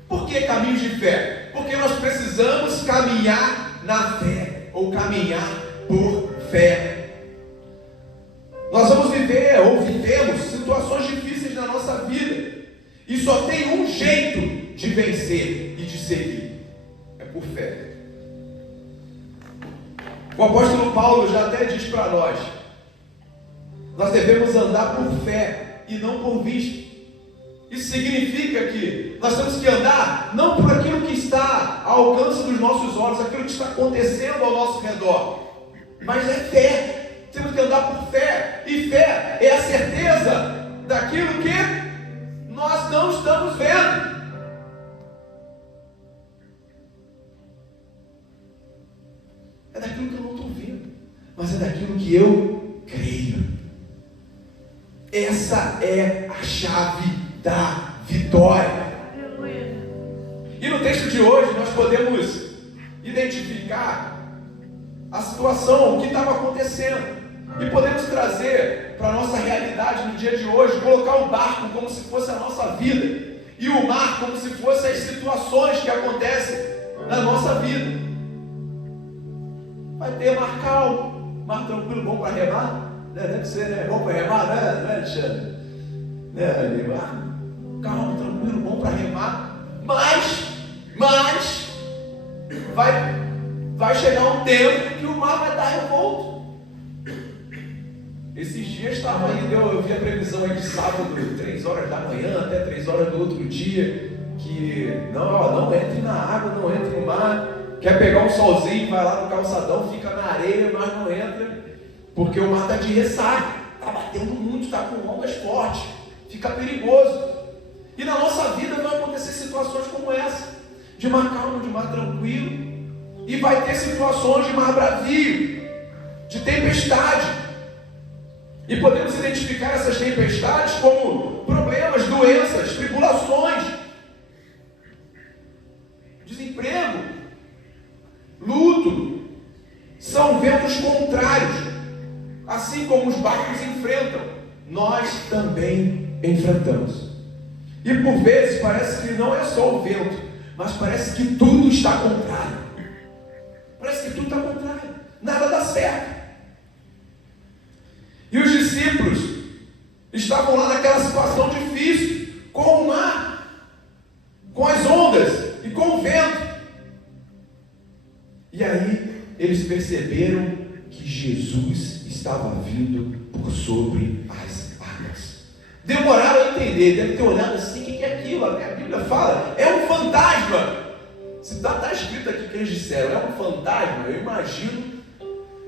Por que caminhos de fé? Porque nós precisamos caminhar na fé, ou caminhar por fé. Nós vamos viver, ou vivemos, situações difíceis na nossa vida, e só tem um jeito de vencer e de seguir: é por fé. O apóstolo Paulo já até diz para nós devemos andar por fé e não por vista. Isso significa que nós temos que andar não por aquilo que está ao alcance dos nossos olhos, aquilo que está acontecendo ao nosso redor, mas é fé. Temos que andar por fé, e fé é a certeza daquilo que nós não estamos vendo. É daquilo que eu não estou vendo, mas é daquilo que eu creio. Essa é a chave da vitória. E no texto de hoje nós podemos identificar a situação, o que estava acontecendo, e podemos trazer para a nossa realidade no dia de hoje, colocar o barco como se fosse a nossa vida, e o mar como se fossem as situações que acontecem na nossa vida. Vai ter mar calmo, mar tranquilo, bom para remar, né? Deve ser, né? Bom para remar, né, Alexandre? Né, mar calmo, tranquilo, bom para remar, mas vai chegar um tempo que o mar vai estar revolto. Esses dias estava aí, eu vi a previsão aí de sábado, 3 horas da manhã até 3 horas do outro dia, que não entre na água, não entre no mar. Quer pegar um solzinho, vai lá no calçadão, fica na areia, mas não entra, porque o mar está de ressaca, está batendo muito, está com ondas fortes, fica perigoso. E na nossa vida vai acontecer situações como essa, de mar calmo, de mar tranquilo, e vai ter situações de mar bravio, de tempestade. E podemos identificar essas tempestades como problemas, doenças, tribulações, desemprego, luto. São ventos contrários. Assim como os barcos enfrentam, nós também enfrentamos. E por vezes parece que não é só o vento, mas parece que tudo está contrário. Parece que tudo está contrário, nada dá certo. E os discípulos estavam lá naquela situação difícil, com o mar, com as ondas e com o vento. E aí eles perceberam que Jesus estava vindo por sobre as águas. Demoraram a entender, deve ter olhado assim: o que é aquilo? Até a Bíblia fala, é um fantasma. Se está escrito aqui que eles disseram, é um fantasma, eu imagino,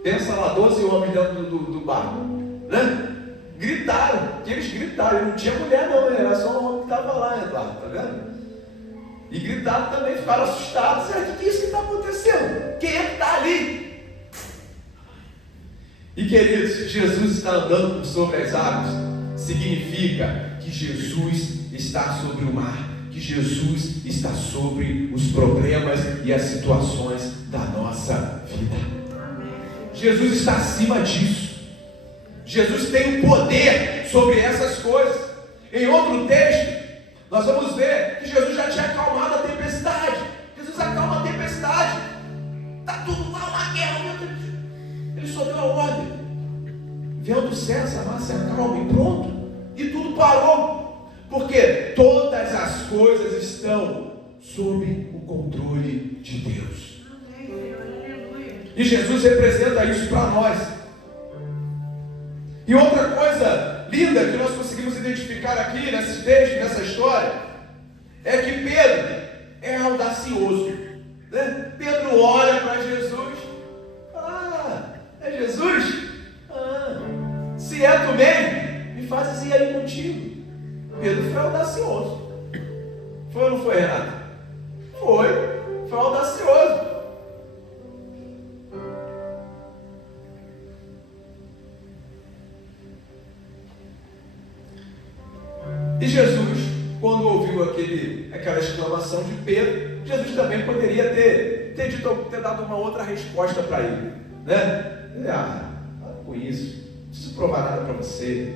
pensa lá, 12 homens dentro do barco, né? Gritaram, que eles gritaram, não tinha mulher não, era só um homem que estava lá, Eduardo, tá vendo? E gritaram também, ficaram assustados. O que é isso que está acontecendo? Quem é que está ali? E queridos, Jesus está andando por sobre as águas, significa que Jesus está sobre o mar, que Jesus está sobre os problemas e as situações da nossa vida. Jesus está acima disso. Jesus tem o poder sobre essas coisas. Em outro texto, nós vamos ver que Jesus já tinha acalmado a tempestade. Jesus acalma a tempestade. Está tudo lá, uma guerra, meu Deus. Ele só deu a ordem. Vento cessa, a massa se acalma e pronto. E tudo parou. Porque todas as coisas estão sob o controle de Deus. E Jesus representa isso para nós. E outra coisa linda que nós conseguimos identificar aqui nesse texto, nessa história, é que Pedro é audacioso, né? Pedro olha para Jesus. É Jesus? Se é tu mesmo, me fazes ir aí contigo. Pedro foi audacioso. Foi ou não foi, Renato? Foi audacioso. E Jesus, quando ouviu aquela exclamação de Pedro, Jesus também poderia ter dado uma outra resposta para ele, né? Para com isso, não preciso provar nada para você.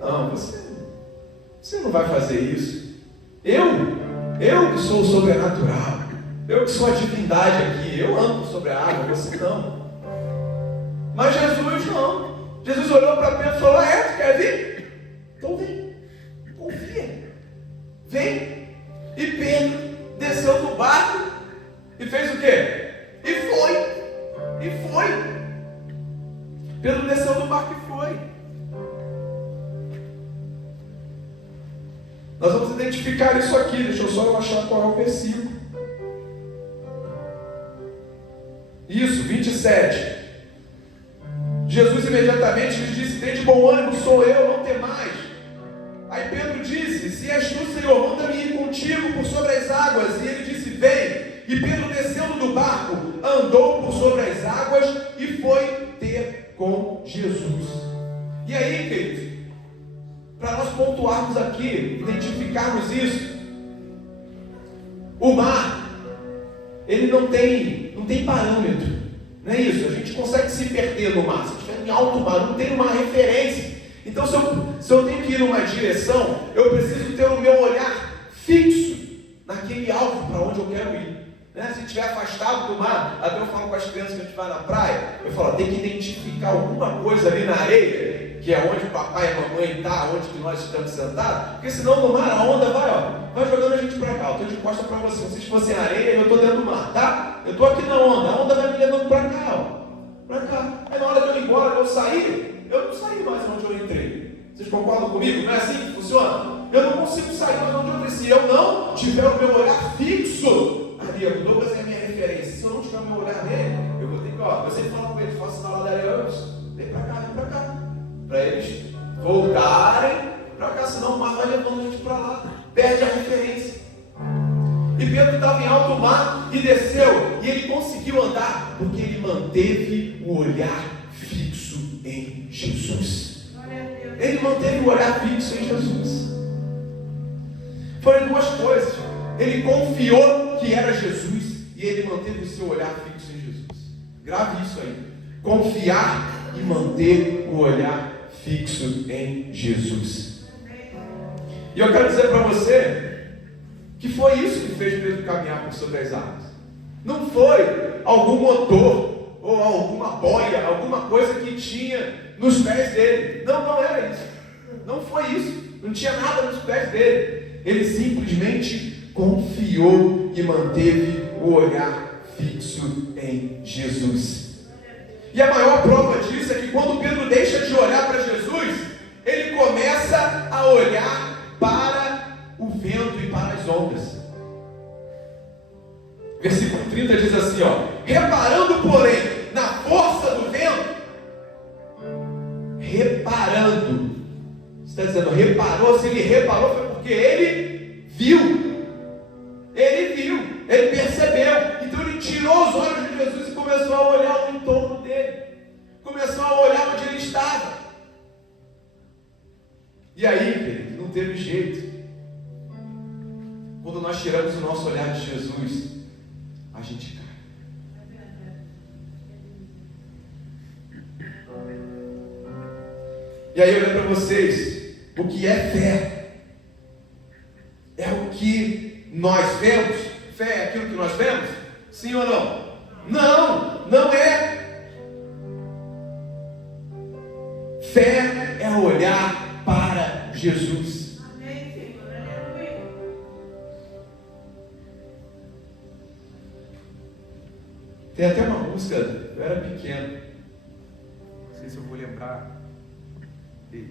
Não, você não vai fazer isso. Eu que sou o sobrenatural, eu que sou a divindade aqui, eu ando sobre a água, você não. Mas Jesus não. Jesus olhou para Pedro e falou: tu quer vir? Então vem. Confia, vem. E Pedro desceu do barco e fez o quê? E foi. Pedro desceu do barco e foi. Nós vamos identificar isso aqui. Deixa eu só achar qual é o versículo. Isso, 27. Jesus imediatamente lhes disse: tem de bom ânimo, sou eu, não temais. Aí Pedro disse: se és tu, Senhor, manda-me ir contigo por sobre as águas. E ele disse: vem. E Pedro, descendo do barco, andou por sobre as águas e foi ter com Jesus. E aí, queridos, para nós pontuarmos aqui, identificarmos isso, o mar, ele não tem parâmetro, não é isso? A gente consegue se perder no mar. Se estiver em alto mar, não tem uma referência. Então, se eu tenho que ir numa direção, eu preciso ter o meu olhar fixo naquele alvo para onde eu quero ir. Né? Se estiver afastado do mar, até eu falo com as crianças que a gente vai na praia, eu falo: tem que identificar alguma coisa ali na areia, que é onde o papai e a mamãe estão, onde que nós estamos sentados, porque senão no mar a onda vai jogando a gente para cá. Eu estou de costa para você. Se fosse em areia, eu estou dentro do mar, tá? Eu estou aqui na onda, a onda vai me levando para cá, para cá. Aí na hora de eu ir embora, eu sair, eu não saí mais onde eu entrei. Vocês concordam comigo? Não é assim que funciona? Eu não consigo sair mais onde eu desci. Se eu não tiver o meu olhar fixo ali, o Douglas é a minha referência. Se eu não tiver o meu olhar nele, eu vou ter que, eu sempre falo com eles: faço sinal lá da areia, vem pra cá, para eles voltarem para cá, senão o mar vai levando a gente para lá, perde a referência. E Pedro estava em alto mar e desceu, e ele conseguiu andar porque ele manteve o olhar fixo em Jesus. Ele manteve o olhar fixo em Jesus. Foram duas coisas: ele confiou que era Jesus e ele manteve o seu olhar fixo em Jesus. Grave isso aí: confiar e manter o olhar fixo em Jesus. E eu quero dizer para você que foi isso que fez Pedro caminhar por sobre as águas. Não foi algum motor ou alguma boia, alguma coisa que tinha nos pés dele. Não era isso. Não foi isso. Não tinha nada nos pés dele. Ele simplesmente confiou e manteve o olhar fixo em Jesus. E a maior prova disso é que quando Pedro deixa de olhar para Jesus, ele começa a olhar para o vento e para as ondas. Versículo 30 diz assim, reparando, porém, na força do vento, reparando. Você está dizendo, reparou? Se ele reparou, foi porque ele viu. Ele percebeu. Então ele tirou os olhos de Jesus e começou a olhar o entorno dele. Começou a olhar onde ele estava. E aí, querido, não teve jeito. Quando nós tiramos o nosso olhar de Jesus, a gente cai. E aí eu lembro para vocês o que é fé. nós vemos? Fé é aquilo que nós vemos? Sim ou não? Não, não é. Fé é olhar para Jesus. Amém, Senhor. Aleluia. Tem até uma música, eu era pequeno, não sei se eu vou lembrar. Ei.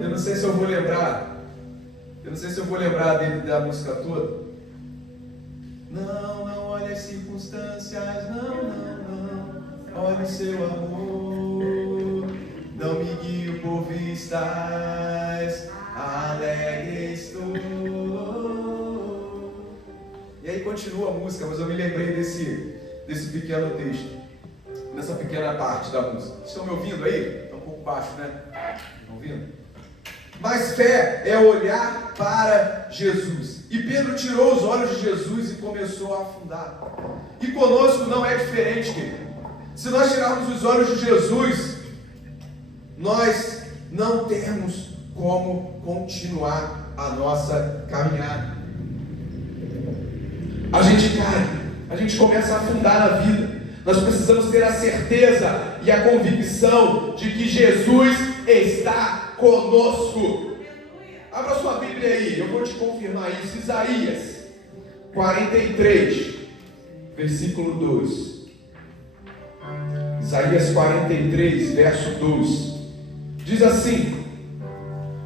Eu não sei se eu vou lembrar. Eu não sei se eu vou lembrar da música toda. Não olhe as circunstâncias, não. Olhe seu amor. Não me guio por vistas, alegre estou. E aí continua a música, mas eu me lembrei desse pequeno texto, nessa pequena parte da música. Estão me ouvindo aí? Está um pouco baixo, né? Estão ouvindo? Mas fé é olhar para Jesus. E Pedro tirou os olhos de Jesus e começou a afundar. E conosco não é diferente, querido. Se nós tirarmos os olhos de Jesus, nós não temos como continuar a nossa caminhada. A gente cai, a gente começa a afundar na vida. Nós precisamos ter a certeza e a convicção de que Jesus está conosco. Abra sua Bíblia aí, eu vou te confirmar isso. Isaías 43, versículo 2. Isaías 43, verso 2. Diz assim: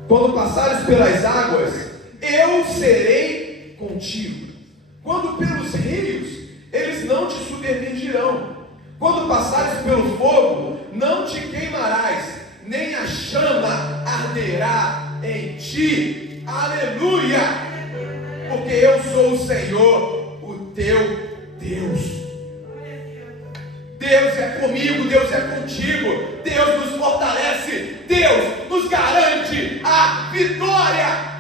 quando passares pelas águas, eu serei contigo. Quando pelos rios, eles não te submergirão. Quando passares pelo fogo, não te queimarás, nem a chama arderá em ti. Aleluia! Porque eu sou o Senhor, o teu Deus. Deus é comigo, Deus é contigo, Deus nos fortalece, Deus nos garante a vitória.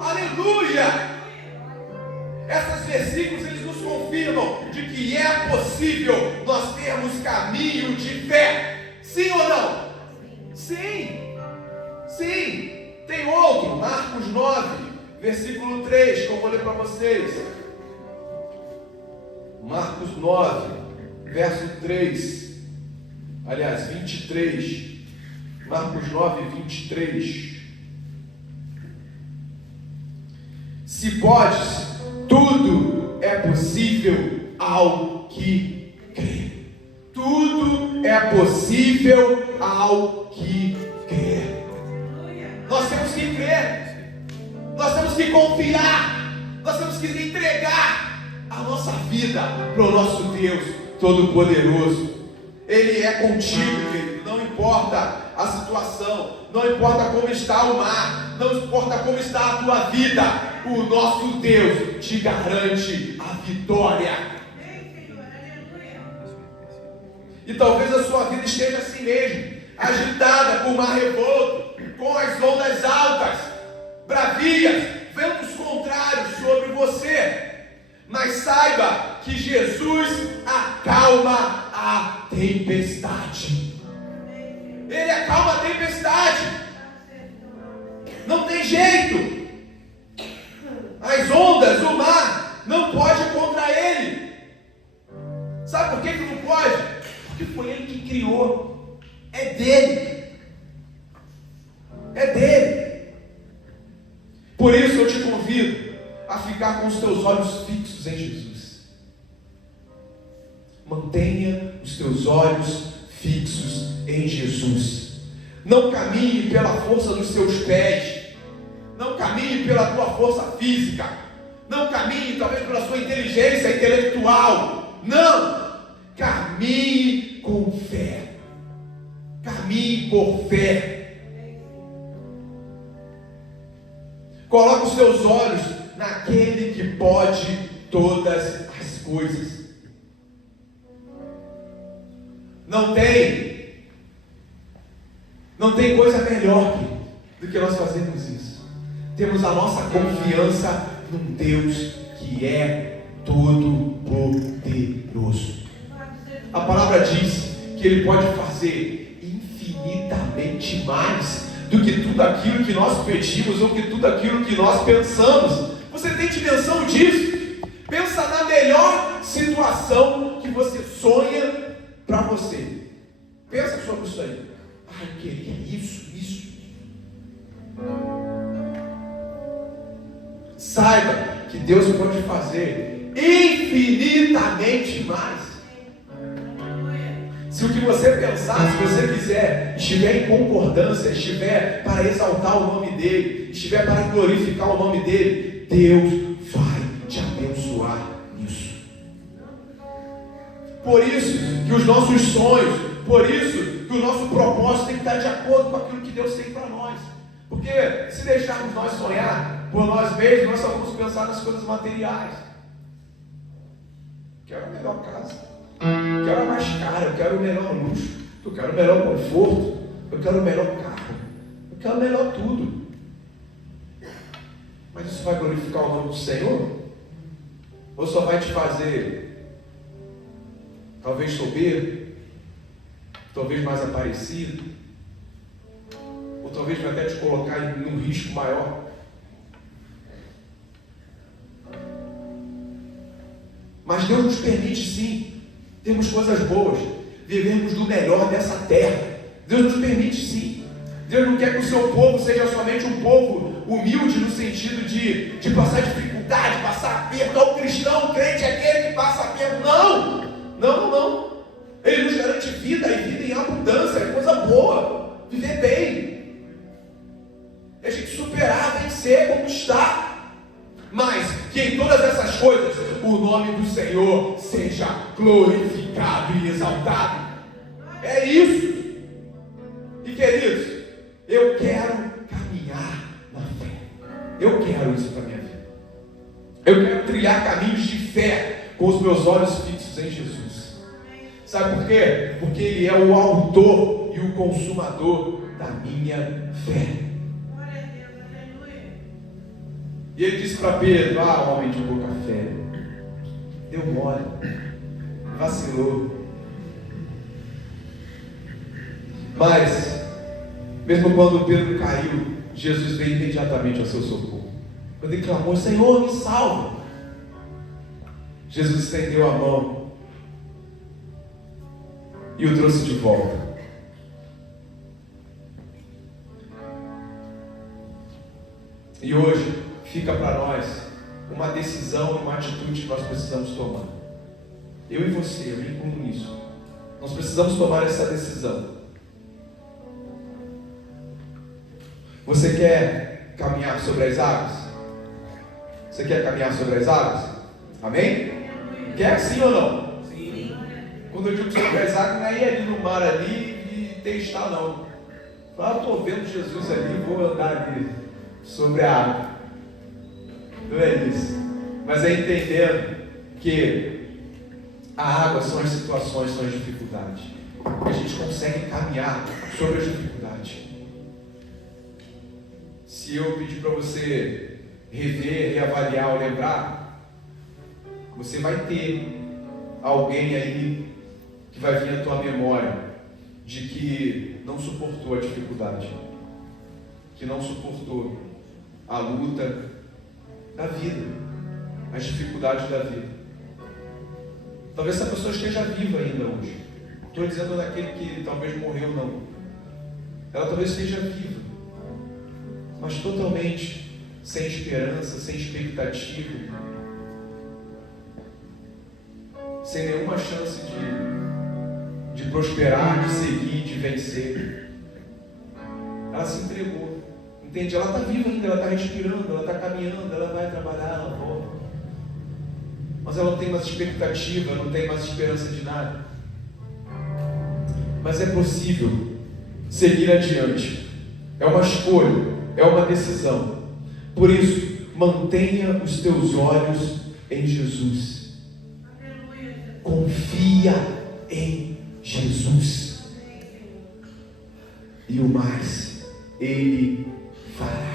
Aleluia! Esses versículos eles nos confirmam de que é possível nós termos caminho de fé. Sim ou não? Sim. Sim. Tem outro, Marcos 9, versículo 3, que eu vou ler para vocês. Marcos 9, verso 3. Aliás, 23. Marcos 9, 23. Se podes, tudo é possível ao que crê. Tudo é possível ao que crê. Nós temos que crer. Nós temos que confiar. Nós temos que entregar a nossa vida para o nosso Deus Todo-Poderoso. Ele é contigo, querido. Não importa a situação, não importa como está o mar, não importa como está a tua vida, o nosso Deus te garante a vitória. E talvez a sua vida esteja assim mesmo, agitada por mar revolto, com as ondas altas, bravias, ventos contrários sobre você. Mas saiba que Jesus acalma a tempestade. Ele acalma a tempestade. Não tem jeito. As ondas, o mar, não pode contra ele. Sabe por que não pode? Porque foi ele que criou. É dele. É dele. Por isso eu te convido a ficar com os teus olhos fixos em Jesus. Mantenha os teus olhos fixos em Jesus. Não caminhe pela força dos seus pés. Não caminhe pela tua força física. Não caminhe talvez pela sua inteligência intelectual. Não! Caminhe com fé. Caminhe por fé. Coloque os seus olhos naquele que pode todas as coisas. Não tem coisa melhor do que nós fazermos isso. temos a nossa confiança num Deus que é todo poderoso. A palavra diz que Ele pode fazer infinitamente mais do que tudo aquilo que nós pedimos ou que tudo aquilo que nós pensamos. Você tem dimensão disso? Pensa na melhor situação que você sonha para você. Pensa sobre isso aí. Eu queria isso. Saiba que Deus pode fazer infinitamente mais. Se o que você pensar, se você quiser, estiver em concordância, estiver para exaltar o nome dEle, estiver para glorificar o nome dEle, Deus vai te abençoar nisso. Por isso que os nossos sonhos, por isso que o nosso propósito tem que estar de acordo com aquilo que Deus tem para nós. Porque se deixarmos nós sonhar por nós mesmos, nós só vamos pensar nas coisas materiais. Quero a melhor casa, quero a mais cara, eu quero o melhor luxo, eu quero o melhor conforto, eu quero o melhor carro, eu quero o melhor tudo. Mas isso vai glorificar o nome do Senhor? Ou só vai te fazer talvez soberbo, talvez mais aparecido, ou talvez vai até te colocar em um risco maior? Mas Deus nos permite sim termos coisas boas, vivemos do melhor dessa terra. Deus nos permite sim. Deus não quer que o seu povo seja somente um povo humilde no sentido de passar dificuldade, passar aperto. O cristão, o crente é aquele que passa aperto. Não. Ele nos garante vida, e vida em abundância, é coisa boa, viver bem, é a gente superar, vencer, conquistar. Mas que em todas essas coisas o nome do Senhor seja glorificado e exaltado. É isso. E queridos, eu quero caminhar na fé. Eu quero isso para a minha vida. Eu quero trilhar caminhos de fé com os meus olhos fixos em Jesus. Sabe por quê? Porque Ele é o autor e o consumador da minha fé. E Ele disse para Pedro: homem de pouca fé, deu mole, vacilou. Mas, mesmo quando Pedro caiu, Jesus veio imediatamente ao seu socorro. Quando ele clamou: Senhor, me salva, Jesus estendeu a mão e o trouxe de volta. E hoje fica para nós uma decisão, uma atitude que nós precisamos tomar. Eu e você, eu me incluo nisso. Nós precisamos tomar essa decisão. Você quer caminhar sobre as águas? Você quer caminhar sobre as águas? Amém? Quer sim ou não? Sim. Quando eu digo sobre as águas, não é ir ali no mar ali e testar não. Eu estou vendo Jesus ali, vou andar ali sobre a água. Não é isso. Mas é entendendo que a água são as situações, são as dificuldades. A gente consegue caminhar sobre as dificuldades. Se eu pedir para você rever, reavaliar ou lembrar, você vai ter alguém aí que vai vir à tua memória de que não suportou a dificuldade, que não suportou a luta da vida, as dificuldades da vida. Talvez essa pessoa esteja viva ainda hoje. Estou dizendo daquele que talvez morreu, não. Ela talvez esteja viva, mas totalmente sem esperança, sem expectativa, sem nenhuma chance de prosperar, de seguir, de vencer. Ela se entregou. Entende? Ela está viva ainda, ela está respirando, ela está caminhando, ela vai trabalhar, ela volta. Mas ela não tem mais expectativa, não tem mais esperança de nada. Mas é possível seguir adiante. É uma escolha, é uma decisão. Por isso, mantenha os teus olhos em Jesus. Confia em Jesus. E o mais Ele fará.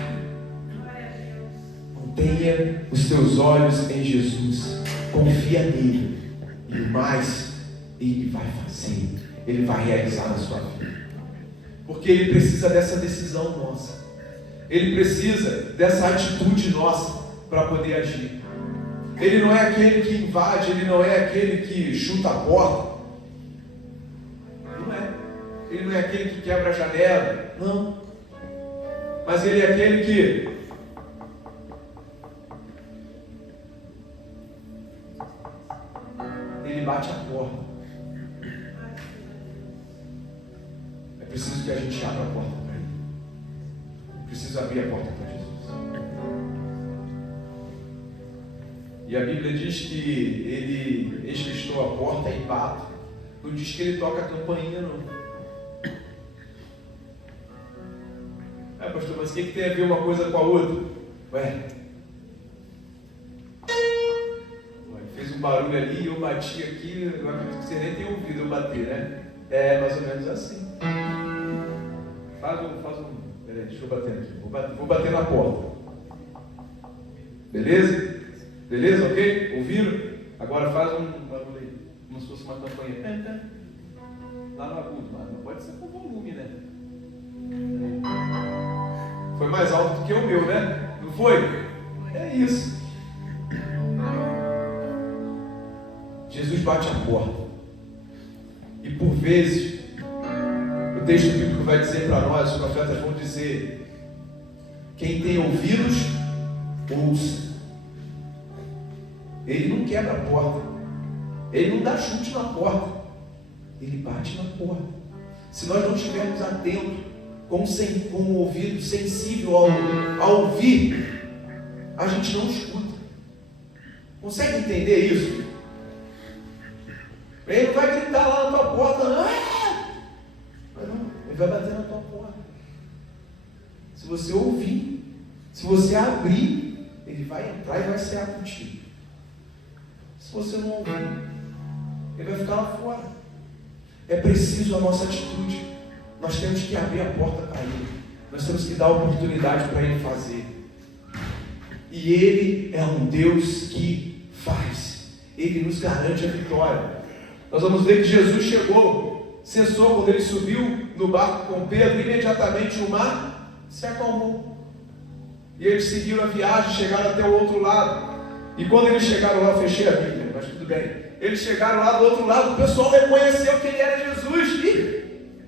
Jesus, confia nele, e o mais ele vai fazer, ele vai realizar na sua vida, porque ele precisa dessa decisão nossa, ele precisa dessa atitude nossa para poder agir. Ele não é aquele que invade, ele não é aquele que chuta a porta, ele não é aquele que quebra a janela, não, mas ele é aquele que ele bate a porta. É preciso que a gente abra a porta para ele. É preciso abrir a porta para Jesus. E a Bíblia diz que ele, eis que estou à porta e bato. Não diz que ele toca a campainha, não. Pastor, mas o que tem a ver uma coisa com a outra? Ué, fez um barulho ali, eu bati aqui, eu acredito que você nem tem ouvido eu bater, né? É mais ou menos assim. Peraí, deixa eu bater aqui. Vou bater na porta. Beleza? Beleza, ok? Ouviram? Agora faz um barulho aí, como se fosse uma campanha. Lá no agudo, mas não pode ser com volume, né? Foi mais alto do que o meu, né? Não foi? É isso. Jesus bate a porta. E por vezes, o texto bíblico vai dizer para nós, os profetas vão dizer: quem tem ouvidos, ouça. Ele não quebra a porta. Ele não dá chute na porta. Ele bate na porta. Se nós não estivermos atentos, com o ouvido sensível ao ouvir, a gente não escuta. Consegue entender isso? Ele não vai gritar lá na tua porta, não, ele vai bater na tua porta. Se você ouvir, se você abrir, ele vai entrar e vai cear contigo. Se você não ouvir, ele vai ficar lá fora. É preciso a nossa atitude. Nós temos que abrir a porta para ele. Nós temos que dar a oportunidade para ele fazer. E ele é um Deus que faz. Ele nos garante a vitória. Nós vamos ver que Jesus chegou, cessou quando ele subiu no barco com Pedro, imediatamente o mar se acalmou. E eles seguiram a viagem, chegaram até o outro lado. E quando eles chegaram lá, eu fechei a Bíblia, mas tudo bem. Eles chegaram lá do outro lado, o pessoal reconheceu que ele era Jesus. E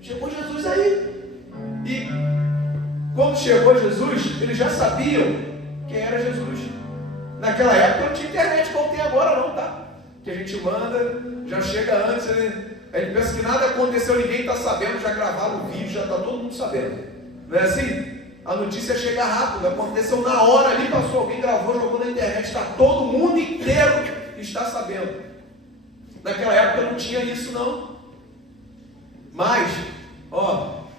chegou Jesus aí. E quando chegou Jesus, eles já sabiam quem era Jesus. Naquela época não tinha internet como tem agora não, tá? Que a gente manda, já chega antes, né? A gente pensa que nada aconteceu, ninguém está sabendo, já gravaram o vídeo, já está todo mundo sabendo. Não é assim? A notícia chega rápido, aconteceu na hora ali, passou, alguém gravou, jogou na internet, está todo mundo inteiro está sabendo. Naquela época não tinha isso não. Mas,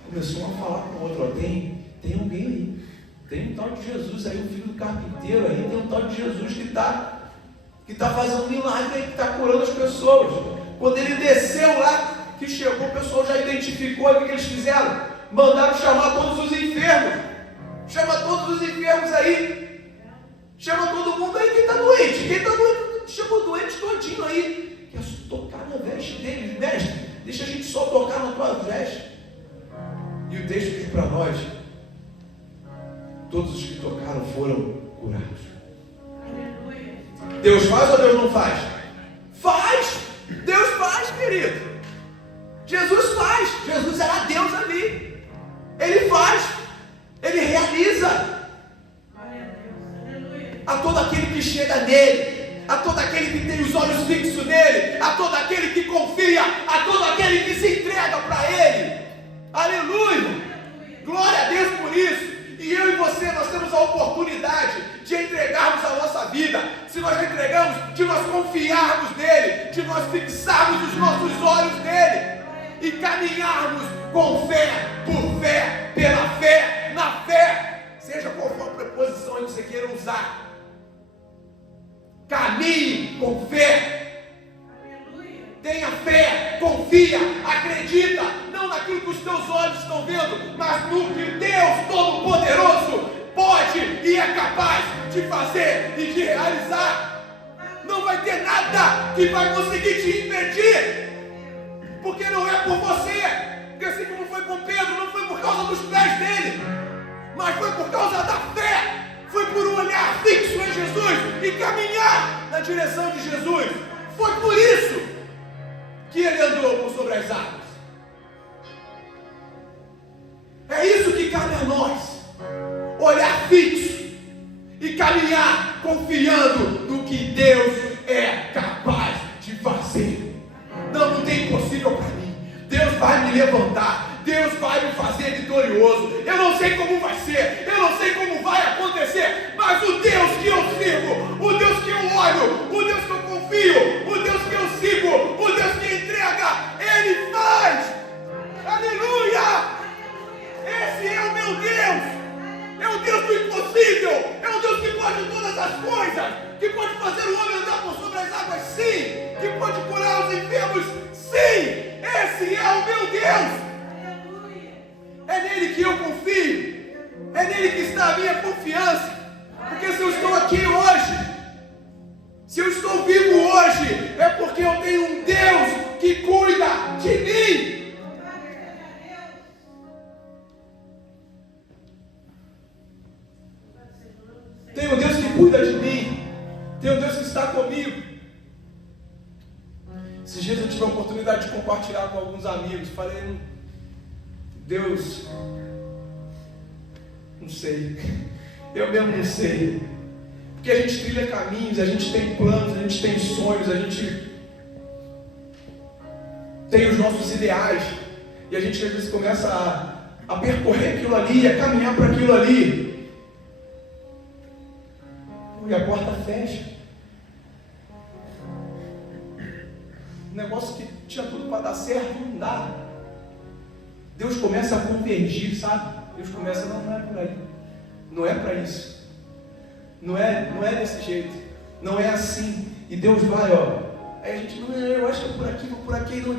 começou a falar com o outro, tem alguém aí, tem um tal de Jesus aí, o filho do carpinteiro aí, tem um tal de Jesus que está fazendo milagre aí, que está curando as pessoas. Quando ele desceu lá, que chegou, o pessoal já identificou o que eles fizeram, mandaram chamar todos os enfermos, chama todos os enfermos aí, chama todo mundo aí, quem está doente, chama o doente todinho aí, quer tocar na veste deles, mestre, deixa a gente só tocar na tua veste. E o texto diz para nós, todos os que tocaram foram curados. Deus faz ou Deus não faz? Faz! Deus faz, querido. Jesus faz. Jesus era Deus ali. Ele faz. Ele realiza. A todo aquele que chega nele, a todo aquele que tem os olhos fixos nele, a todo aquele que confia, a todo aquele que se entrega para ele. Aleluia! Glória a Deus por isso. E eu e você, nós temos a oportunidade de entregarmos a nossa vida. Se nós entregamos, de nós confiarmos nele, de nós fixarmos os nossos olhos nele e caminharmos com fé, por fé, pela fé, na fé, seja qual for a preposição que você queira usar. Caminhe com fé. Tenha fé, confia, acredita, não naquilo que os teus olhos estão vendo, mas no que Deus Todo-Poderoso pode e é capaz de fazer e de realizar. não vai ter nada que vai conseguir te impedir, porque não é por você, porque assim como foi com Pedro, não foi por causa dos pés dele, mas foi por causa da fé, foi por um olhar fixo em Jesus e caminhar na direção de Jesus. Foi por isso que ele andou por sobre as águas. É isso que cabe a nós, olhar fixo e caminhar confiando no que Deus é capaz de fazer. Não tem impossível para mim. Deus vai me levantar, Deus vai me fazer vitorioso. Eu não sei como vai ser, eu não sei como vai acontecer, mas o Deus que eu sirvo, o Deus que eu olho, o Deus que eu confio, o Deus que eu sigo, o Deus que entrega, Ele faz. Aleluia! Esse é o meu Deus. É o Deus do impossível. É o Deus que pode todas as coisas, que pode fazer o homem andar por sobre as águas, sim, que pode curar os enfermos, sim. Esse é o meu Deus. É nele que eu confio, é nele que está a minha confiança. Porque se eu estou aqui hoje, se eu estou vivo hoje, é porque eu tenho um Deus que cuida de mim. Tem um Deus que cuida de mim, tem um Deus que está comigo. Esses dias eu tive a oportunidade de compartilhar com alguns amigos. Falei, Deus, não sei, eu mesmo não sei, porque a gente trilha caminhos, a gente tem planos, a gente tem sonhos, a gente tem os nossos ideais, e a gente às vezes começa a percorrer aquilo ali, a caminhar para aquilo ali, e a porta fecha. Um negócio que tinha tudo para dar certo, não dá. Deus começa a convergir, sabe? Deus começa, não é por aí, não é para isso, não é desse jeito, não é assim. E Deus vai, aí a gente, não, eu acho que é por aqui, vou por aqui, não,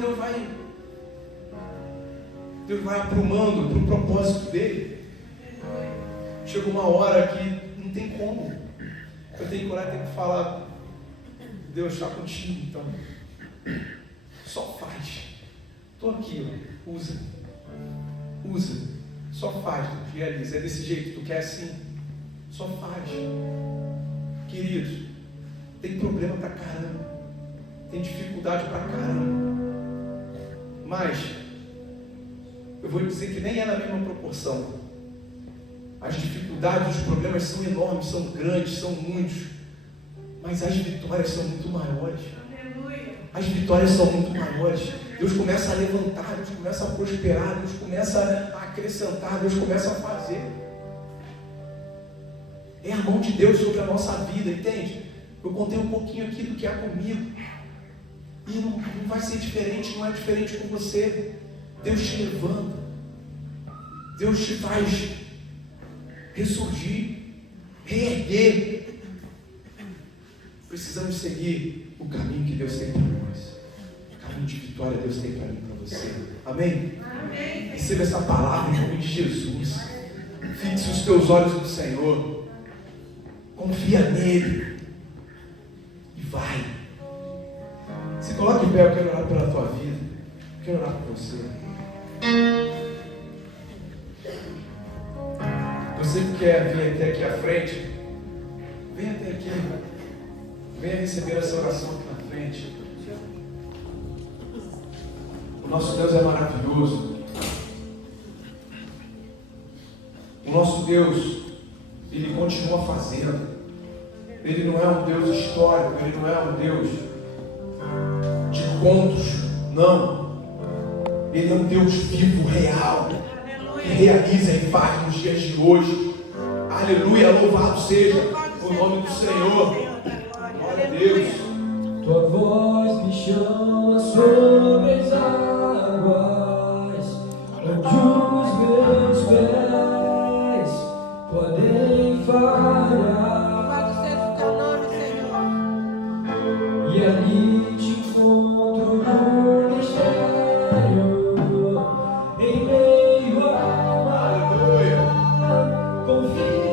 Deus vai aprumando para o propósito dele. Chega uma hora que não tem como, eu tenho que orar, tenho que falar, Deus está contigo, então só faz. Estou aqui, usa, só faz, realiza. É desse jeito, tu quer assim, só faz. Queridos, tem problema pra caramba, tem dificuldade pra caramba, mas eu vou dizer que nem é na mesma proporção. As dificuldades, os problemas são enormes, são grandes, são muitos, mas as vitórias são muito maiores. As vitórias são muito maiores. Deus começa a levantar, Deus começa a prosperar, Deus começa a acrescentar, Deus começa a fazer. É a mão de Deus sobre a nossa vida, entende? Eu contei um pouquinho aqui do que é comigo, e não vai ser diferente, não é diferente com você. Deus te levanta, Deus te faz ressurgir, reerguer. Precisamos seguir o caminho que Deus tem para nós. O caminho de vitória Deus tem para mim e para você. Amém? Amém. Receba essa palavra em nome de Jesus. Fixe os teus olhos no Senhor. Confia nele. E vai. Se coloque em pé, eu quero orar pela tua vida. Eu quero orar por você. Você que quer vir até aqui à frente, vem até aqui. Venha receber essa oração aqui na frente. O nosso Deus é maravilhoso. O nosso Deus, Ele continua fazendo. Ele não é um Deus histórico, Ele não é um Deus de contos, não. Ele é um Deus vivo, real, que realiza e faz nos dias de hoje. Aleluia, louvado seja o nome do Senhor. Glória a Deus. Tua voz me chama sobre as águas, onde os meus pés podem falhar. Louvado seja o teu nome, Senhor. E ali te encontro no mistério, em meio ao mar. Confiarei.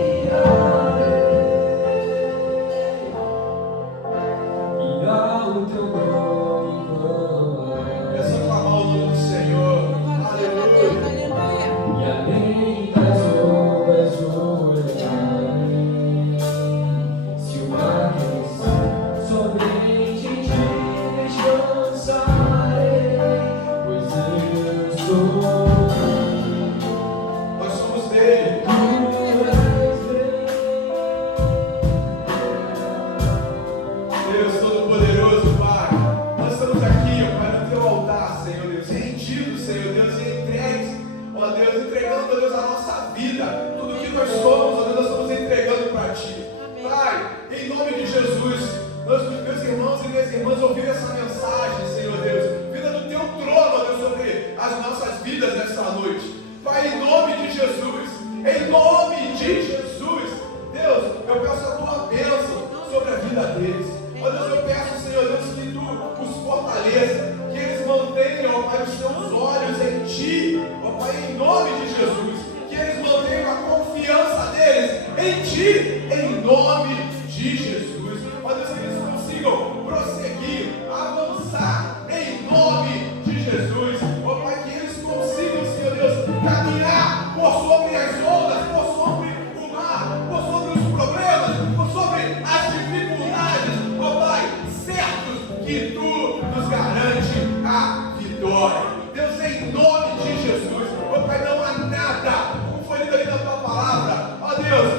Ti, ó Pai, em nome de Jesus, que eles mantenham a confiança deles em Ti, em nome de Jesus, ó Deus, que eles consigam prosseguir, avançar, em nome de Jesus, ó Pai, que eles consigam, Senhor Deus, caminhar por sobre as ondas, por sobre o mar, por sobre os problemas, por sobre as dificuldades, ó Pai, certos que Tu nos garante a vitória. Deus, em nome de Jesus, ó Pai, não há nada, como foi lido ali na Tua palavra, ó Deus,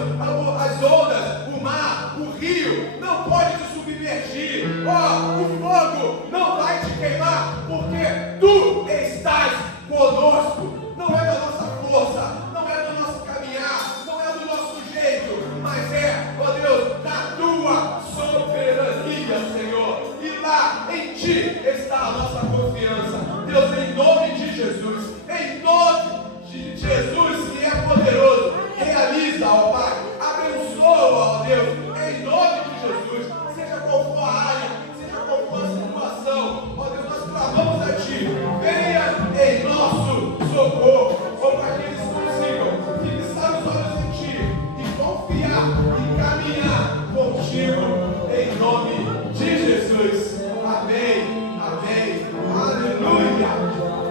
as ondas, o mar, o rio, não pode te submergir, ó, o fogo não vai te queimar, porque Tu estás conosco. Não é da nossa força, não é do nosso caminhar, não é do nosso jeito, mas é, ó Deus, da Tua soberania, Senhor. E lá em Ti está a nossa confiança. Deus, em nome de Jesus, em nome de Jesus, que é poderoso, realiza, ó Pai, abençoa, ó Deus, em nome de Jesus, seja qual for a área, seja qual for a situação, ó Deus, nós clamamos a Ti, venha em nosso socorro, ó Pai, que eles consigam fixar os olhos em Ti e confiar e caminhar contigo, em nome de Jesus. Amém, amém, aleluia.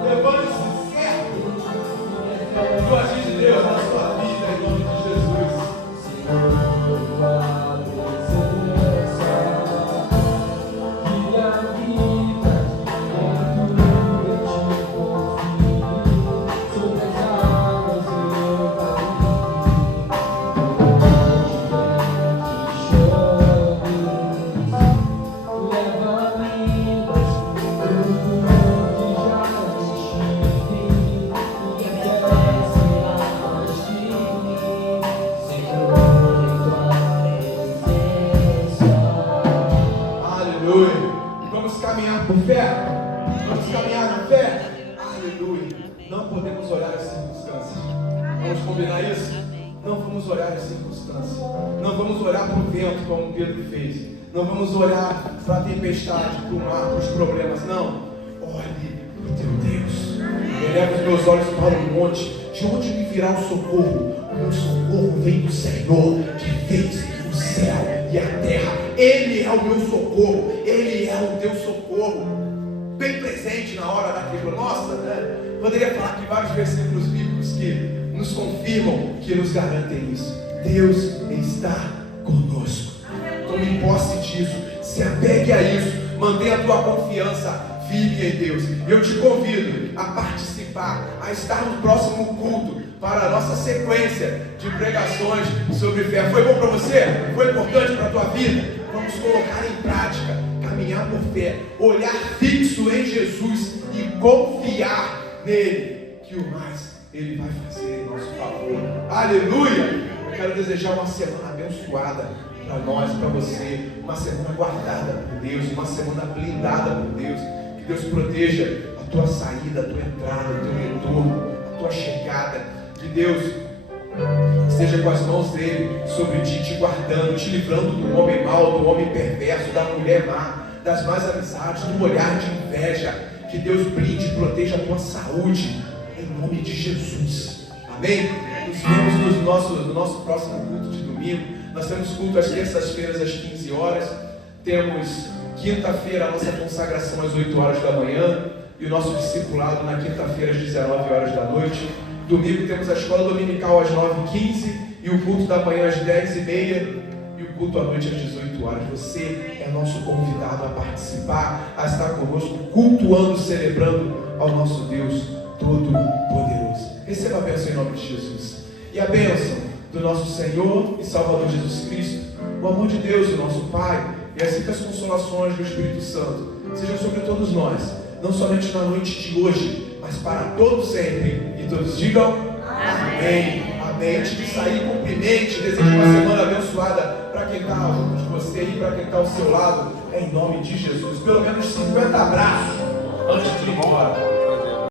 Levante-se certo do agir de Deus na sua vida, em nome de Jesus. Caminhar por fé, vamos caminhar na fé, aleluia. Não podemos olhar as circunstâncias, vamos combinar isso? Não vamos olhar as circunstâncias, não vamos olhar para o vento como Pedro fez, não vamos olhar para a tempestade, para o mar, para os problemas, não. Olhe para o teu Deus, eleva os meus olhos para o monte, de onde me virá o socorro? O meu socorro vem do Senhor, que fez o céu e a terra. Ele é o meu socorro, Ele é o teu socorro, bem presente na hora da quebra. Nossa, né? Poderia falar aqui vários versículos bíblicos que nos confirmam, que nos garantem isso. Deus está conosco. Tome posse disso, se apegue a isso, mantenha a tua confiança firme em Deus. Eu te convido a participar, a estar no próximo culto, para a nossa sequência de pregações sobre fé. Foi bom para você? Foi importante para a tua vida? Vamos colocar em prática, caminhar por fé, olhar fixo em Jesus e confiar nele, que o mais Ele vai fazer em nosso favor. Aleluia! Eu quero desejar uma semana abençoada para nós, para você, uma semana guardada por Deus, uma semana blindada por Deus. Que Deus proteja a tua saída, a tua entrada, o teu retorno, a tua chegada. Que Deus esteja com as mãos dele sobre ti, te guardando, te livrando do homem mau, do homem perverso, da mulher má, das más amizades, do olhar de inveja. Que Deus blinde e proteja a tua saúde, em nome de Jesus. Amém? Nos vemos no nosso próximo culto de domingo. Nós temos culto às terças-feiras às 15 horas. Temos quinta-feira a nossa consagração às 8 horas da manhã e o nosso discipulado na quinta-feira às 19 horas da noite. Domingo temos a escola dominical às 9h15 e o culto da manhã às 10h30 e o culto à noite às 18 horas. Você é nosso convidado a participar, a estar conosco, cultuando, celebrando ao nosso Deus Todo-Poderoso. Receba a bênção em nome de Jesus. E a bênção do nosso Senhor e Salvador Jesus Cristo, o amor de Deus, o nosso Pai, e as ricas consolações do Espírito Santo sejam sobre todos nós, não somente na noite de hoje, mas para todos sempre. E todos digam amém. Amém. Antes de sair, cumprimente, desejo uma semana abençoada para quem está junto de você e para quem está ao seu lado, em nome de Jesus. Pelo menos 50 abraços antes de ir embora.